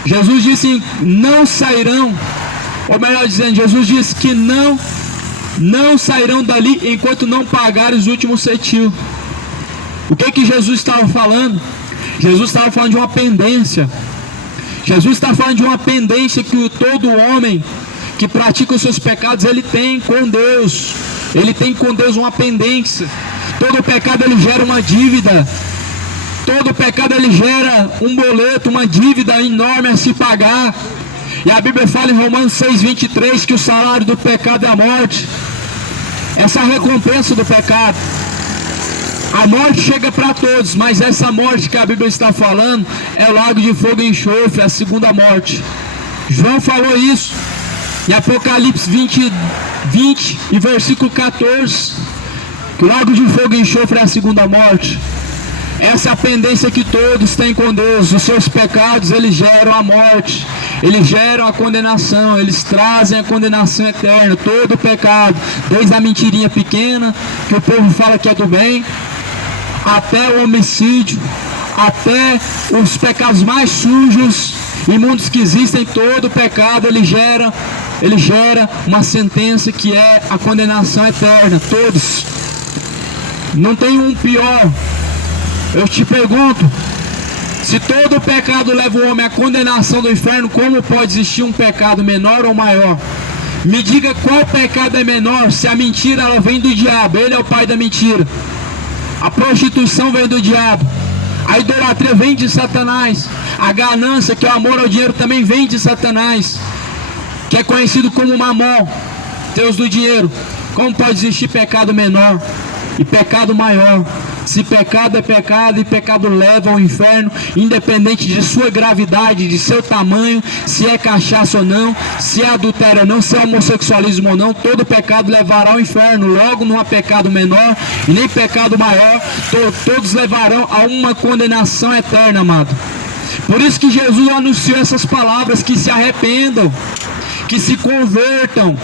Jesus disse: não sairão, ou melhor dizendo, Jesus disse que não sairão dali enquanto não pagarem os últimos ceitil. O que Jesus estava falando? Jesus estava falando de uma pendência. Jesus está falando de uma pendência que todo homem que pratica os seus pecados, ele tem com Deus. Ele tem com Deus uma pendência. Todo pecado ele gera uma dívida. Todo pecado ele gera um boleto, uma dívida enorme a se pagar. E a Bíblia fala em Romanos 6:23 que o salário do pecado é a morte. Essa é a recompensa do pecado. A morte chega para todos, mas essa morte que a Bíblia está falando é o lago de fogo e enxofre, a segunda morte. João falou isso em Apocalipse 20 e versículo 14, que o lago de fogo e enxofre é a segunda morte. Essa é a pendência que todos têm com Deus. Os seus pecados, eles geram a morte, eles geram a condenação, eles trazem a condenação eterna. Todo pecado, desde a mentirinha pequena, que o povo fala que é do bem, até o homicídio, até os pecados mais sujos, imundos que existem, todo pecado, ele gera uma sentença que é a condenação eterna. Todos. Não tem um pior. Eu te pergunto, se todo pecado leva o homem à condenação do inferno, como pode existir um pecado menor ou maior? Me diga qual pecado é menor, se a mentira ela vem do diabo, ele é o pai da mentira. A prostituição vem do diabo, a idolatria vem de Satanás, a ganância, que é o amor ao dinheiro, também vem de Satanás, que é conhecido como Mamon, Deus do dinheiro. Como pode existir pecado menor e pecado maior? Se pecado é pecado e pecado leva ao inferno, independente de sua gravidade, de seu tamanho, se é cachaça ou não, se é adultério ou não, se é homossexualismo ou não, todo pecado levará ao inferno. Logo não há pecado menor e nem pecado maior, todos levarão a uma condenação eterna, amado. Por isso que Jesus anunciou essas palavras: que se arrependam, que se convertam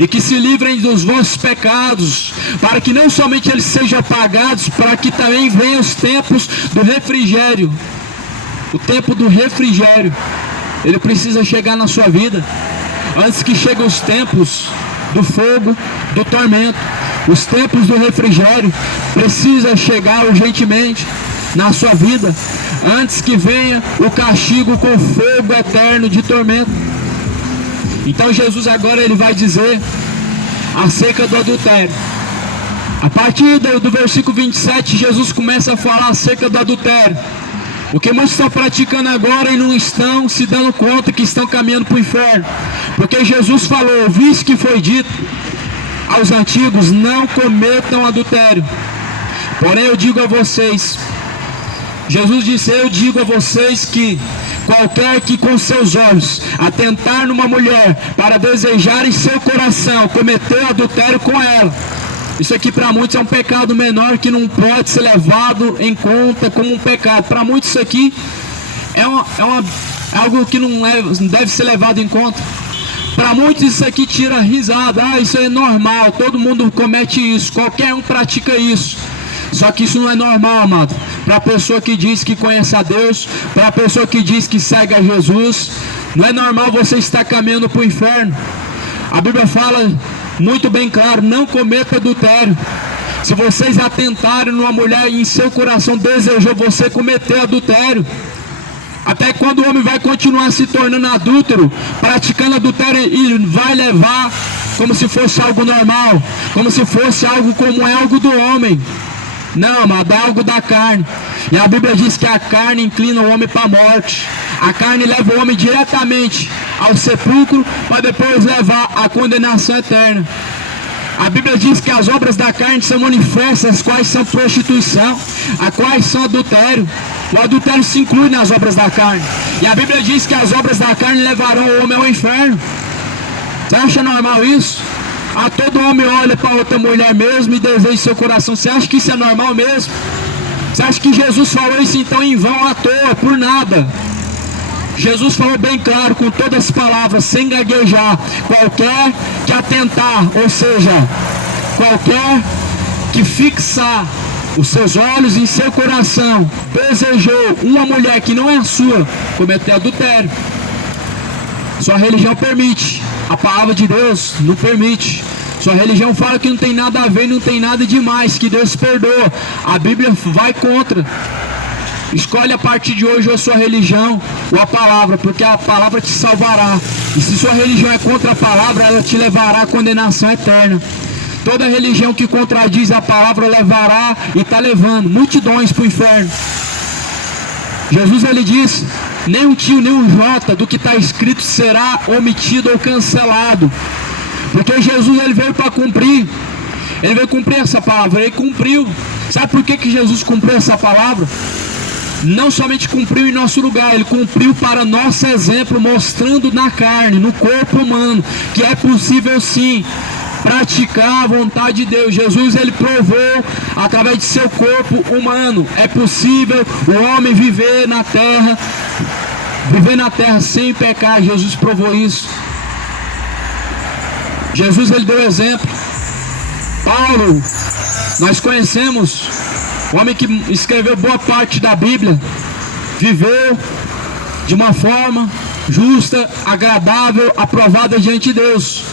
e que se livrem dos vossos pecados, para que não somente eles sejam apagados, para que também venham os tempos do refrigério. O tempo do refrigério, ele precisa chegar na sua vida, antes que cheguem os tempos do fogo, do tormento. Os tempos do refrigério precisa chegar urgentemente. na sua vida, antes que venha o castigo com fogo eterno de tormento. Então Jesus agora ele vai dizer acerca do adultério. A partir do versículo 27, Jesus começa a falar acerca do adultério. O que muitos estão praticando agora e não estão se dando conta que estão caminhando para o inferno. Porque Jesus falou, visto que foi dito aos antigos, não cometam adultério. Porém eu digo a vocês, Jesus disse, eu digo a vocês que qualquer que com seus olhos atentar numa mulher para desejar em seu coração, cometeu adultério com ela. Isso aqui para muitos é um pecado menor que não pode ser levado em conta como um pecado. Para muitos isso aqui é algo que não deve ser levado em conta. Para muitos isso aqui tira risada. Ah, isso é normal, todo mundo comete isso, qualquer um pratica isso. Só que isso não é normal, amado. Para a pessoa que diz que conhece a Deus, para a pessoa que diz que segue a Jesus, não é normal você estar caminhando para o inferno. A Bíblia fala muito bem claro, não cometa adultério. Se vocês atentarem numa mulher e em seu coração desejou você cometer adultério. Até quando o homem vai continuar se tornando adúltero, praticando adultério, e vai levar como se fosse algo normal, como se fosse algo como é algo do homem. Não, amado, é algo da carne. E a Bíblia diz que a carne inclina o homem para a morte. A carne leva o homem diretamente ao sepulcro, para depois levar à condenação eterna. A Bíblia diz que as obras da carne são manifestas, as quais são prostituição, as quais são adultério. O adultério se inclui nas obras da carne. E a Bíblia diz que as obras da carne levarão o homem ao inferno. Você acha normal isso? Ah, todo homem olha para outra mulher mesmo e deseja em seu coração. Você acha que isso é normal mesmo? Você acha que Jesus falou isso então em vão, à toa, por nada? Jesus falou bem claro, com todas as palavras, sem gaguejar, qualquer que atentar, ou seja, qualquer que fixar os seus olhos em seu coração, desejou uma mulher que não é a sua, cometer adultério. Sua religião permite, a palavra de Deus não permite. Sua religião fala que não tem nada a ver, não tem nada demais, que Deus perdoa. A Bíblia vai contra. Escolhe a partir de hoje a sua religião ou a palavra, porque a palavra te salvará. E se sua religião é contra a palavra, ela te levará à condenação eterna. Toda religião que contradiz a palavra levará e está levando multidões para o inferno. Jesus ele disse, nem um tio nem um jota do que está escrito será omitido ou cancelado. Porque Jesus ele veio para cumprir. Ele veio cumprir essa palavra, ele cumpriu. Sabe por que Jesus cumpriu essa palavra? Não somente cumpriu em nosso lugar, ele cumpriu para nosso exemplo, mostrando na carne, no corpo humano, que é possível sim praticar a vontade de Deus. Jesus ele provou através de seu corpo humano, é possível o homem viver na terra sem pecar. Jesus provou isso. Jesus ele deu exemplo. Paulo, nós conhecemos, o homem que escreveu boa parte da Bíblia, viveu de uma forma justa, agradável, aprovada diante de Deus.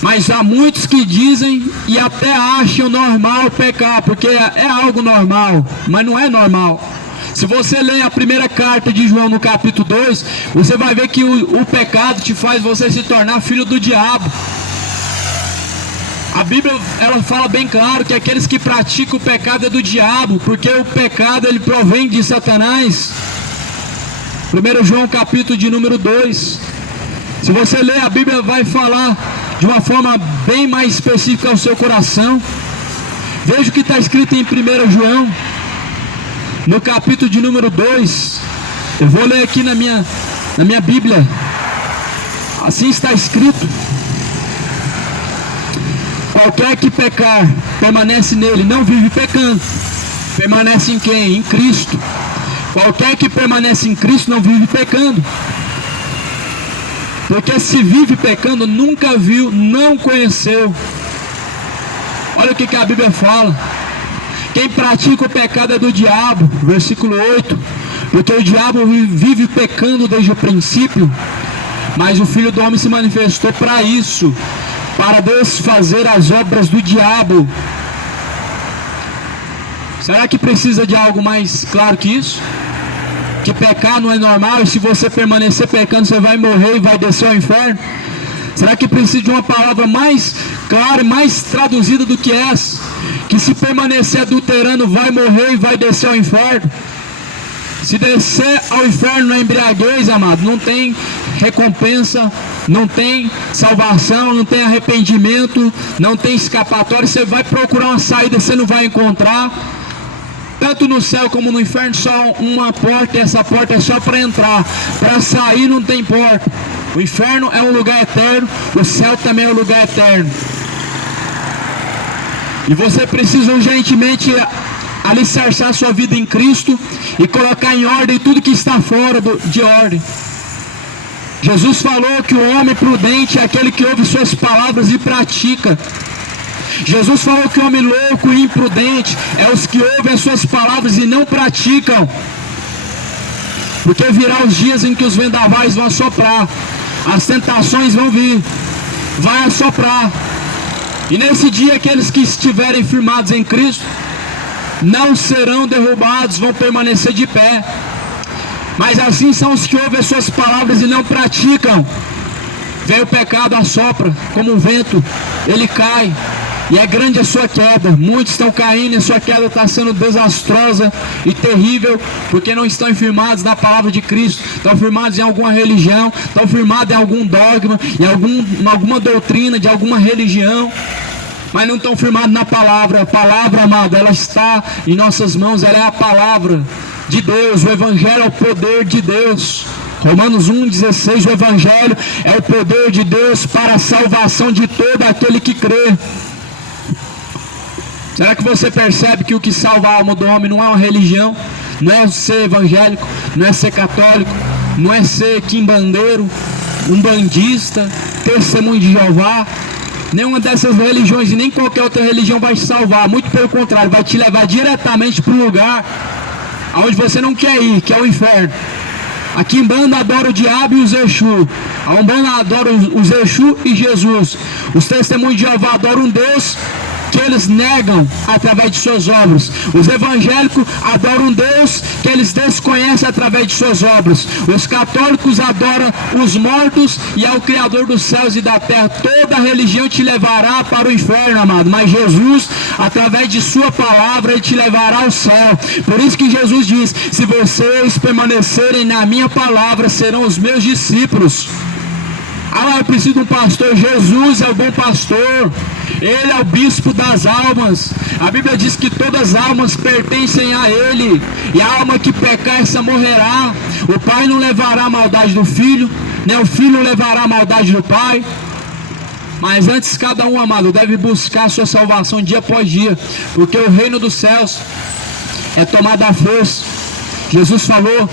Mas há muitos que dizem e até acham normal pecar, porque é algo normal, mas não é normal. Se você ler a primeira carta de João no capítulo 2, você vai ver que o pecado te faz você se tornar filho do diabo. A Bíblia ela fala bem claro que aqueles que praticam o pecado é do diabo, porque o pecado ele provém de Satanás. 1 João capítulo de número 2. Se você ler a Bíblia vai falar de uma forma bem mais específica ao seu coração. Veja o que está escrito em 1 João, no capítulo de número 2. Eu vou ler aqui na minha Bíblia. Assim está escrito: qualquer que pecar, permanece nele, não vive pecando. Permanece em quem? Em Cristo. Qualquer que permanece em Cristo não vive pecando. Porque se vive pecando, nunca viu, não conheceu. Olha o que a Bíblia fala. Quem pratica o pecado é do diabo, versículo 8. Porque o diabo vive pecando desde o princípio, mas o Filho do Homem se manifestou para isso, para desfazer as obras do diabo. Será que precisa de algo mais claro que isso? Que pecar não é normal e se você permanecer pecando você vai morrer e vai descer ao inferno? Será que precisa de uma palavra mais clara e mais traduzida do que essa? Que se permanecer adulterando vai morrer e vai descer ao inferno? Se descer ao inferno na embriaguez, amado, não tem recompensa, não tem salvação, não tem arrependimento, não tem escapatória. Você vai procurar uma saída, você não vai encontrar. Tanto no céu como no inferno, só uma porta, e essa porta é só para entrar. Para sair não tem porta. O inferno é um lugar eterno, o céu também é um lugar eterno. E você precisa urgentemente alicerçar sua vida em Cristo e colocar em ordem tudo que está fora de ordem. Jesus falou que o homem prudente é aquele que ouve suas palavras e pratica. Jesus falou que o homem louco e imprudente é os que ouvem as suas palavras e não praticam. Porque virá os dias em que os vendavais vão assoprar, as tentações vão vir, vai assoprar. E nesse dia aqueles que estiverem firmados em Cristo não serão derrubados, vão permanecer de pé. Mas assim são os que ouvem as suas palavras e não praticam. Vem o pecado, assopra como um vento, ele cai, e é grande a sua queda. Muitos estão caindo e a sua queda está sendo desastrosa e terrível, porque não estão firmados na palavra de Cristo, estão firmados em alguma religião, estão firmados em algum dogma, em alguma doutrina de alguma religião, mas não estão firmados na palavra. A palavra, amado, ela está em nossas mãos, ela é a palavra de Deus. O Evangelho é o poder de Deus. Romanos 1,16, o Evangelho é o poder de Deus para a salvação de todo aquele que crê. Será que você percebe que o que salva a alma do homem não é uma religião? Não é ser evangélico, não é ser católico, não é ser quimbandeiro, umbandista, testemunho de Jeová. Nenhuma dessas religiões e nem qualquer outra religião vai te salvar. Muito pelo contrário, vai te levar diretamente para o lugar aonde você não quer ir, que é o inferno. A quimbanda adora o diabo e os Exu. A Umbanda adora os Exu e Jesus. Os testemunhos de Jeová adoram um Deus que eles negam através de suas obras. Os evangélicos adoram um Deus que eles desconhecem através de suas obras. Os católicos adoram os mortos e ao Criador dos céus e da terra. Toda religião te levará para o inferno, amado, mas Jesus, através de sua palavra, ele te levará ao céu. Por isso que Jesus diz: se vocês permanecerem na minha palavra, serão os meus discípulos. Ah, eu preciso de um pastor. Jesus é o bom pastor, ele é o bispo das almas. A Bíblia diz que todas as almas pertencem a ele, e a alma que pecar, essa morrerá. O pai não levará a maldade do filho, nem o filho levará a maldade do pai. Mas antes, cada um, amado, deve buscar a sua salvação dia após dia, porque o reino dos céus é tomado à força. Jesus falou: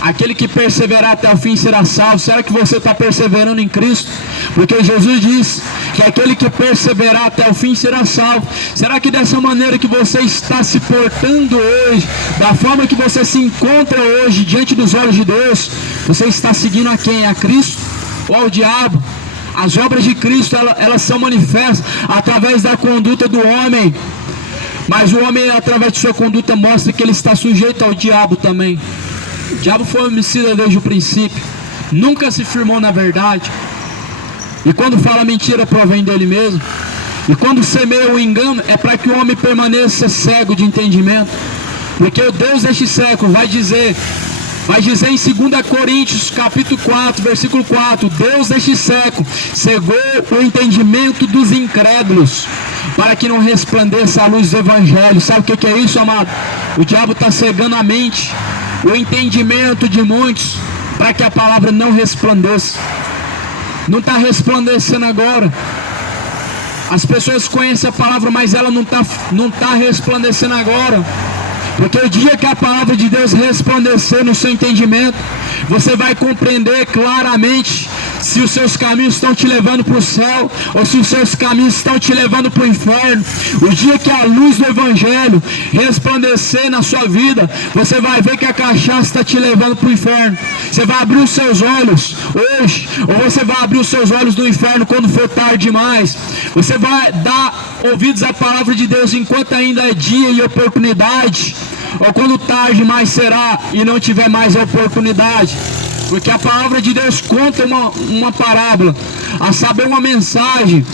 aquele que perseverar até o fim será salvo. Será que você está perseverando em Cristo? Porque Jesus diz que aquele que perseverar até o fim será salvo. Será que dessa maneira que você está se portando hoje, da forma que você se encontra hoje diante dos olhos de Deus, você está seguindo a quem? A Cristo ou ao diabo? As obras de Cristo, elas são manifestas através da conduta do homem, mas o homem, através de sua conduta, mostra que ele está sujeito ao diabo também. O diabo foi homicida desde o princípio, nunca se firmou na verdade, e quando fala mentira provém dele mesmo. E quando semeia o engano é para que o homem permaneça cego de entendimento, porque o Deus deste século vai dizer em 2 Coríntios capítulo 4, versículo 4: Deus deste século cegou o entendimento dos incrédulos, para que não resplandeça a luz do Evangelho. Sabe o que é isso, amado? O diabo está cegando a mente, o entendimento de muitos, para que a palavra não resplandeça. Não está resplandecendo agora. As pessoas conhecem a palavra, mas ela não tá resplandecendo agora. Porque o dia que a palavra de Deus resplandecer no seu entendimento, você vai compreender claramente, se os seus caminhos estão te levando para o céu ou se os seus caminhos estão te levando para o inferno. O dia que a luz do Evangelho resplandecer na sua vida, você vai ver que a cachaça está te levando para o inferno. Você vai abrir os seus olhos hoje, ou você vai abrir os seus olhos no inferno quando for tarde demais. Você vai dar ouvidos à palavra de Deus enquanto ainda é dia e oportunidade, ou quando tarde mais será e não tiver mais a oportunidade. Porque a palavra de Deus conta uma parábola, a saber, uma mensagem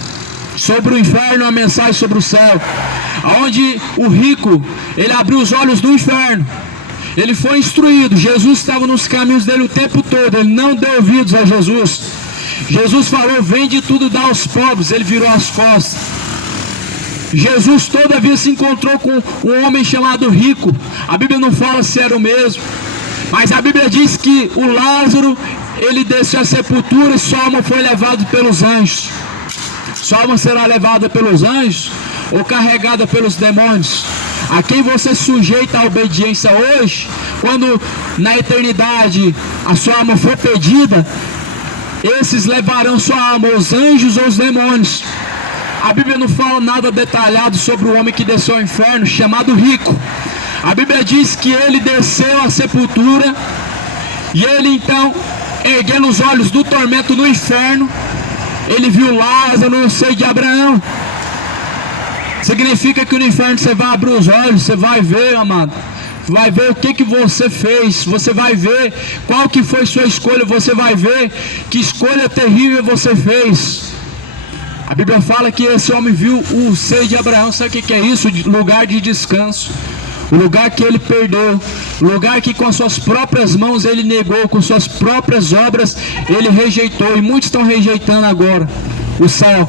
sobre o inferno, uma mensagem sobre o céu, onde o rico, ele abriu os olhos do inferno, ele foi instruído. Jesus estava nos caminhos dele o tempo todo, ele não deu ouvidos a Jesus. Jesus falou: vende tudo, dá aos pobres. Ele virou as costas. Jesus todavia se encontrou com um homem chamado rico. A Bíblia não fala se era o mesmo, mas a Bíblia diz que o Lázaro, ele desceu à sepultura e sua alma foi levada pelos anjos. Sua alma será levada pelos anjos ou carregada pelos demônios? A quem você sujeita a obediência hoje, quando na eternidade a sua alma for pedida, esses levarão sua alma, os anjos ou os demônios. A Bíblia não fala nada detalhado sobre o homem que desceu ao inferno, chamado rico. A Bíblia diz que ele desceu à sepultura e ele então, erguendo os olhos do tormento no inferno, ele viu Lázaro no seio de Abraão. Significa que no inferno você vai abrir os olhos, você vai ver, amado, vai ver o que você fez, você vai ver qual que foi sua escolha, você vai ver que escolha terrível você fez. A Bíblia fala que esse homem viu o seio de Abraão. Sabe o que é isso? Lugar de descanso, o lugar que ele perdeu, o lugar que com as suas próprias mãos ele negou, com suas próprias obras ele rejeitou, e muitos estão rejeitando agora o céu.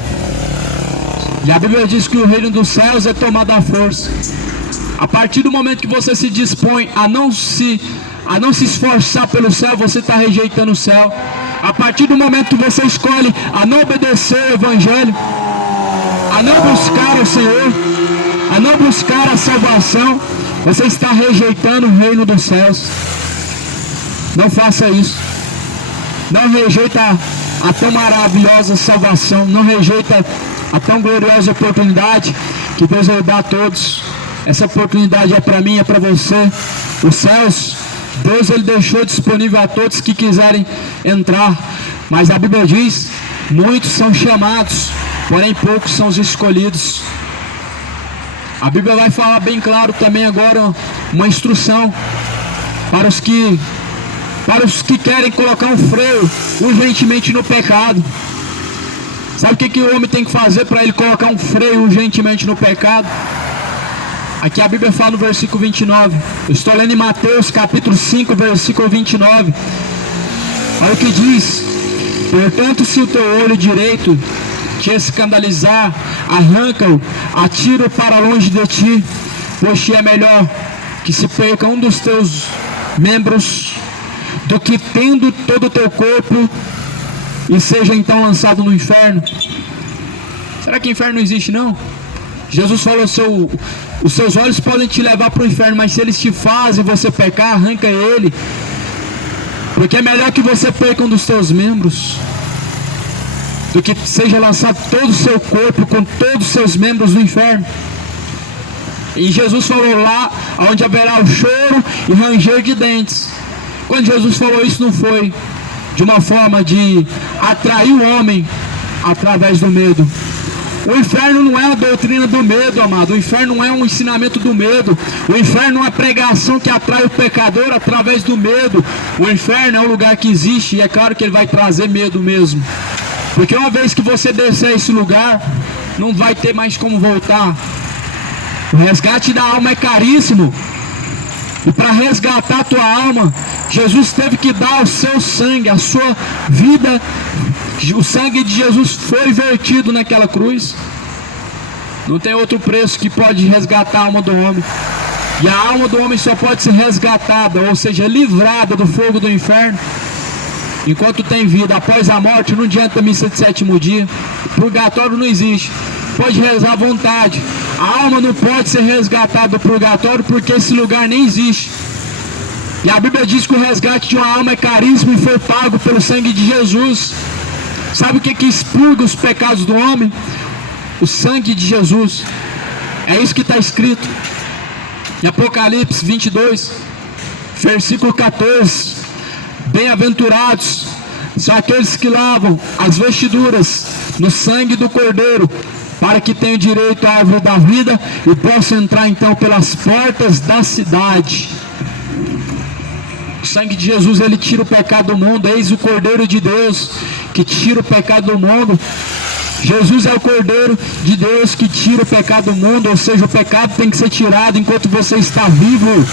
E a Bíblia diz que o reino dos céus é tomado à força. A partir do momento que você se dispõe a não se esforçar pelo céu, você está rejeitando o céu. A partir do momento que você escolhe a não obedecer o Evangelho, a não buscar o Senhor, a não buscar a salvação, você está rejeitando o reino dos céus. Não faça isso. Não rejeita a tão maravilhosa salvação. Não rejeita a tão gloriosa oportunidade que Deus vai dar a todos. Essa oportunidade é para mim, é para você. Os céus, Deus, ele deixou disponível a todos que quiserem entrar. Mas a Bíblia diz: muitos são chamados, porém poucos são os escolhidos. A Bíblia vai falar bem claro também agora uma instrução para os que querem colocar um freio urgentemente no pecado. Sabe o que o homem tem que fazer para ele colocar um freio urgentemente no pecado? Aqui a Bíblia fala no versículo 29. Eu estou lendo em Mateus capítulo 5, versículo 29. Olha o que diz: portanto, se o teu olho direito te escandalizar, arranca-o, atira-o para longe de ti, pois te é melhor que se perca um dos teus membros do que tendo todo o teu corpo e seja então lançado no inferno. Será que inferno não existe, não? Jesus falou: os seus olhos podem te levar para o inferno, mas se eles te fazem você pecar, arranca ele, porque é melhor que você perca um dos teus membros do que seja lançado todo o seu corpo com todos os seus membros no inferno. E Jesus falou: lá onde haverá o choro e ranger de dentes. Quando Jesus falou isso, não foi de uma forma de atrair o homem através do medo. O inferno não é a doutrina do medo, amado. O inferno não é um ensinamento do medo. O inferno não é a pregação que atrai o pecador através do medo. O inferno é um lugar que existe, e é claro que ele vai trazer medo mesmo. Porque uma vez que você descer a esse lugar, não vai ter mais como voltar. O resgate da alma é caríssimo. E para resgatar a tua alma, Jesus teve que dar o seu sangue, a sua vida. O sangue de Jesus foi vertido naquela cruz. Não tem outro preço que pode resgatar a alma do homem. E a alma do homem só pode ser resgatada, ou seja, livrada do fogo do inferno, enquanto tem vida. Após a morte não adianta missa de sétimo dia. Purgatório não existe. Pode rezar à vontade. A alma não pode ser resgatada do purgatório, porque esse lugar nem existe. E a Bíblia diz que o resgate de uma alma é caríssimo e foi pago pelo sangue de Jesus. Sabe o que expurga os pecados do homem? O sangue de Jesus. É isso que está escrito em Apocalipse 22, versículo 14. Bem-aventurados são aqueles que lavam as vestiduras no sangue do Cordeiro, para que tenham direito à árvore da vida e possam entrar então pelas portas da cidade. O sangue de Jesus, ele tira o pecado do mundo. Eis o Cordeiro de Deus que tira o pecado do mundo. Jesus é o Cordeiro de Deus que tira o pecado do mundo, ou seja, o pecado tem que ser tirado enquanto você está vivo.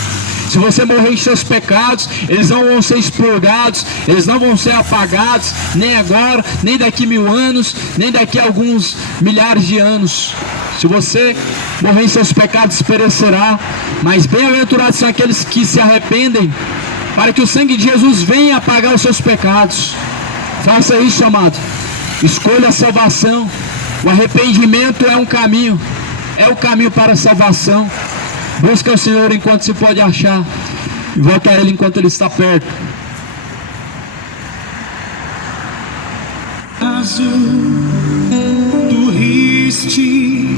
Se você morrer em seus pecados, eles não vão ser expurgados, eles não vão ser apagados, nem agora, nem daqui 1000 anos, nem daqui a alguns milhares de anos. Se você morrer em seus pecados, perecerá. Mas bem-aventurados são aqueles que se arrependem, para que o sangue de Jesus venha apagar os seus pecados. Faça isso, amado. Escolha a salvação. O arrependimento é um caminho, é o caminho para a salvação. Busca o Senhor enquanto se pode achar, e volta a Ele enquanto Ele está perto. Tu riste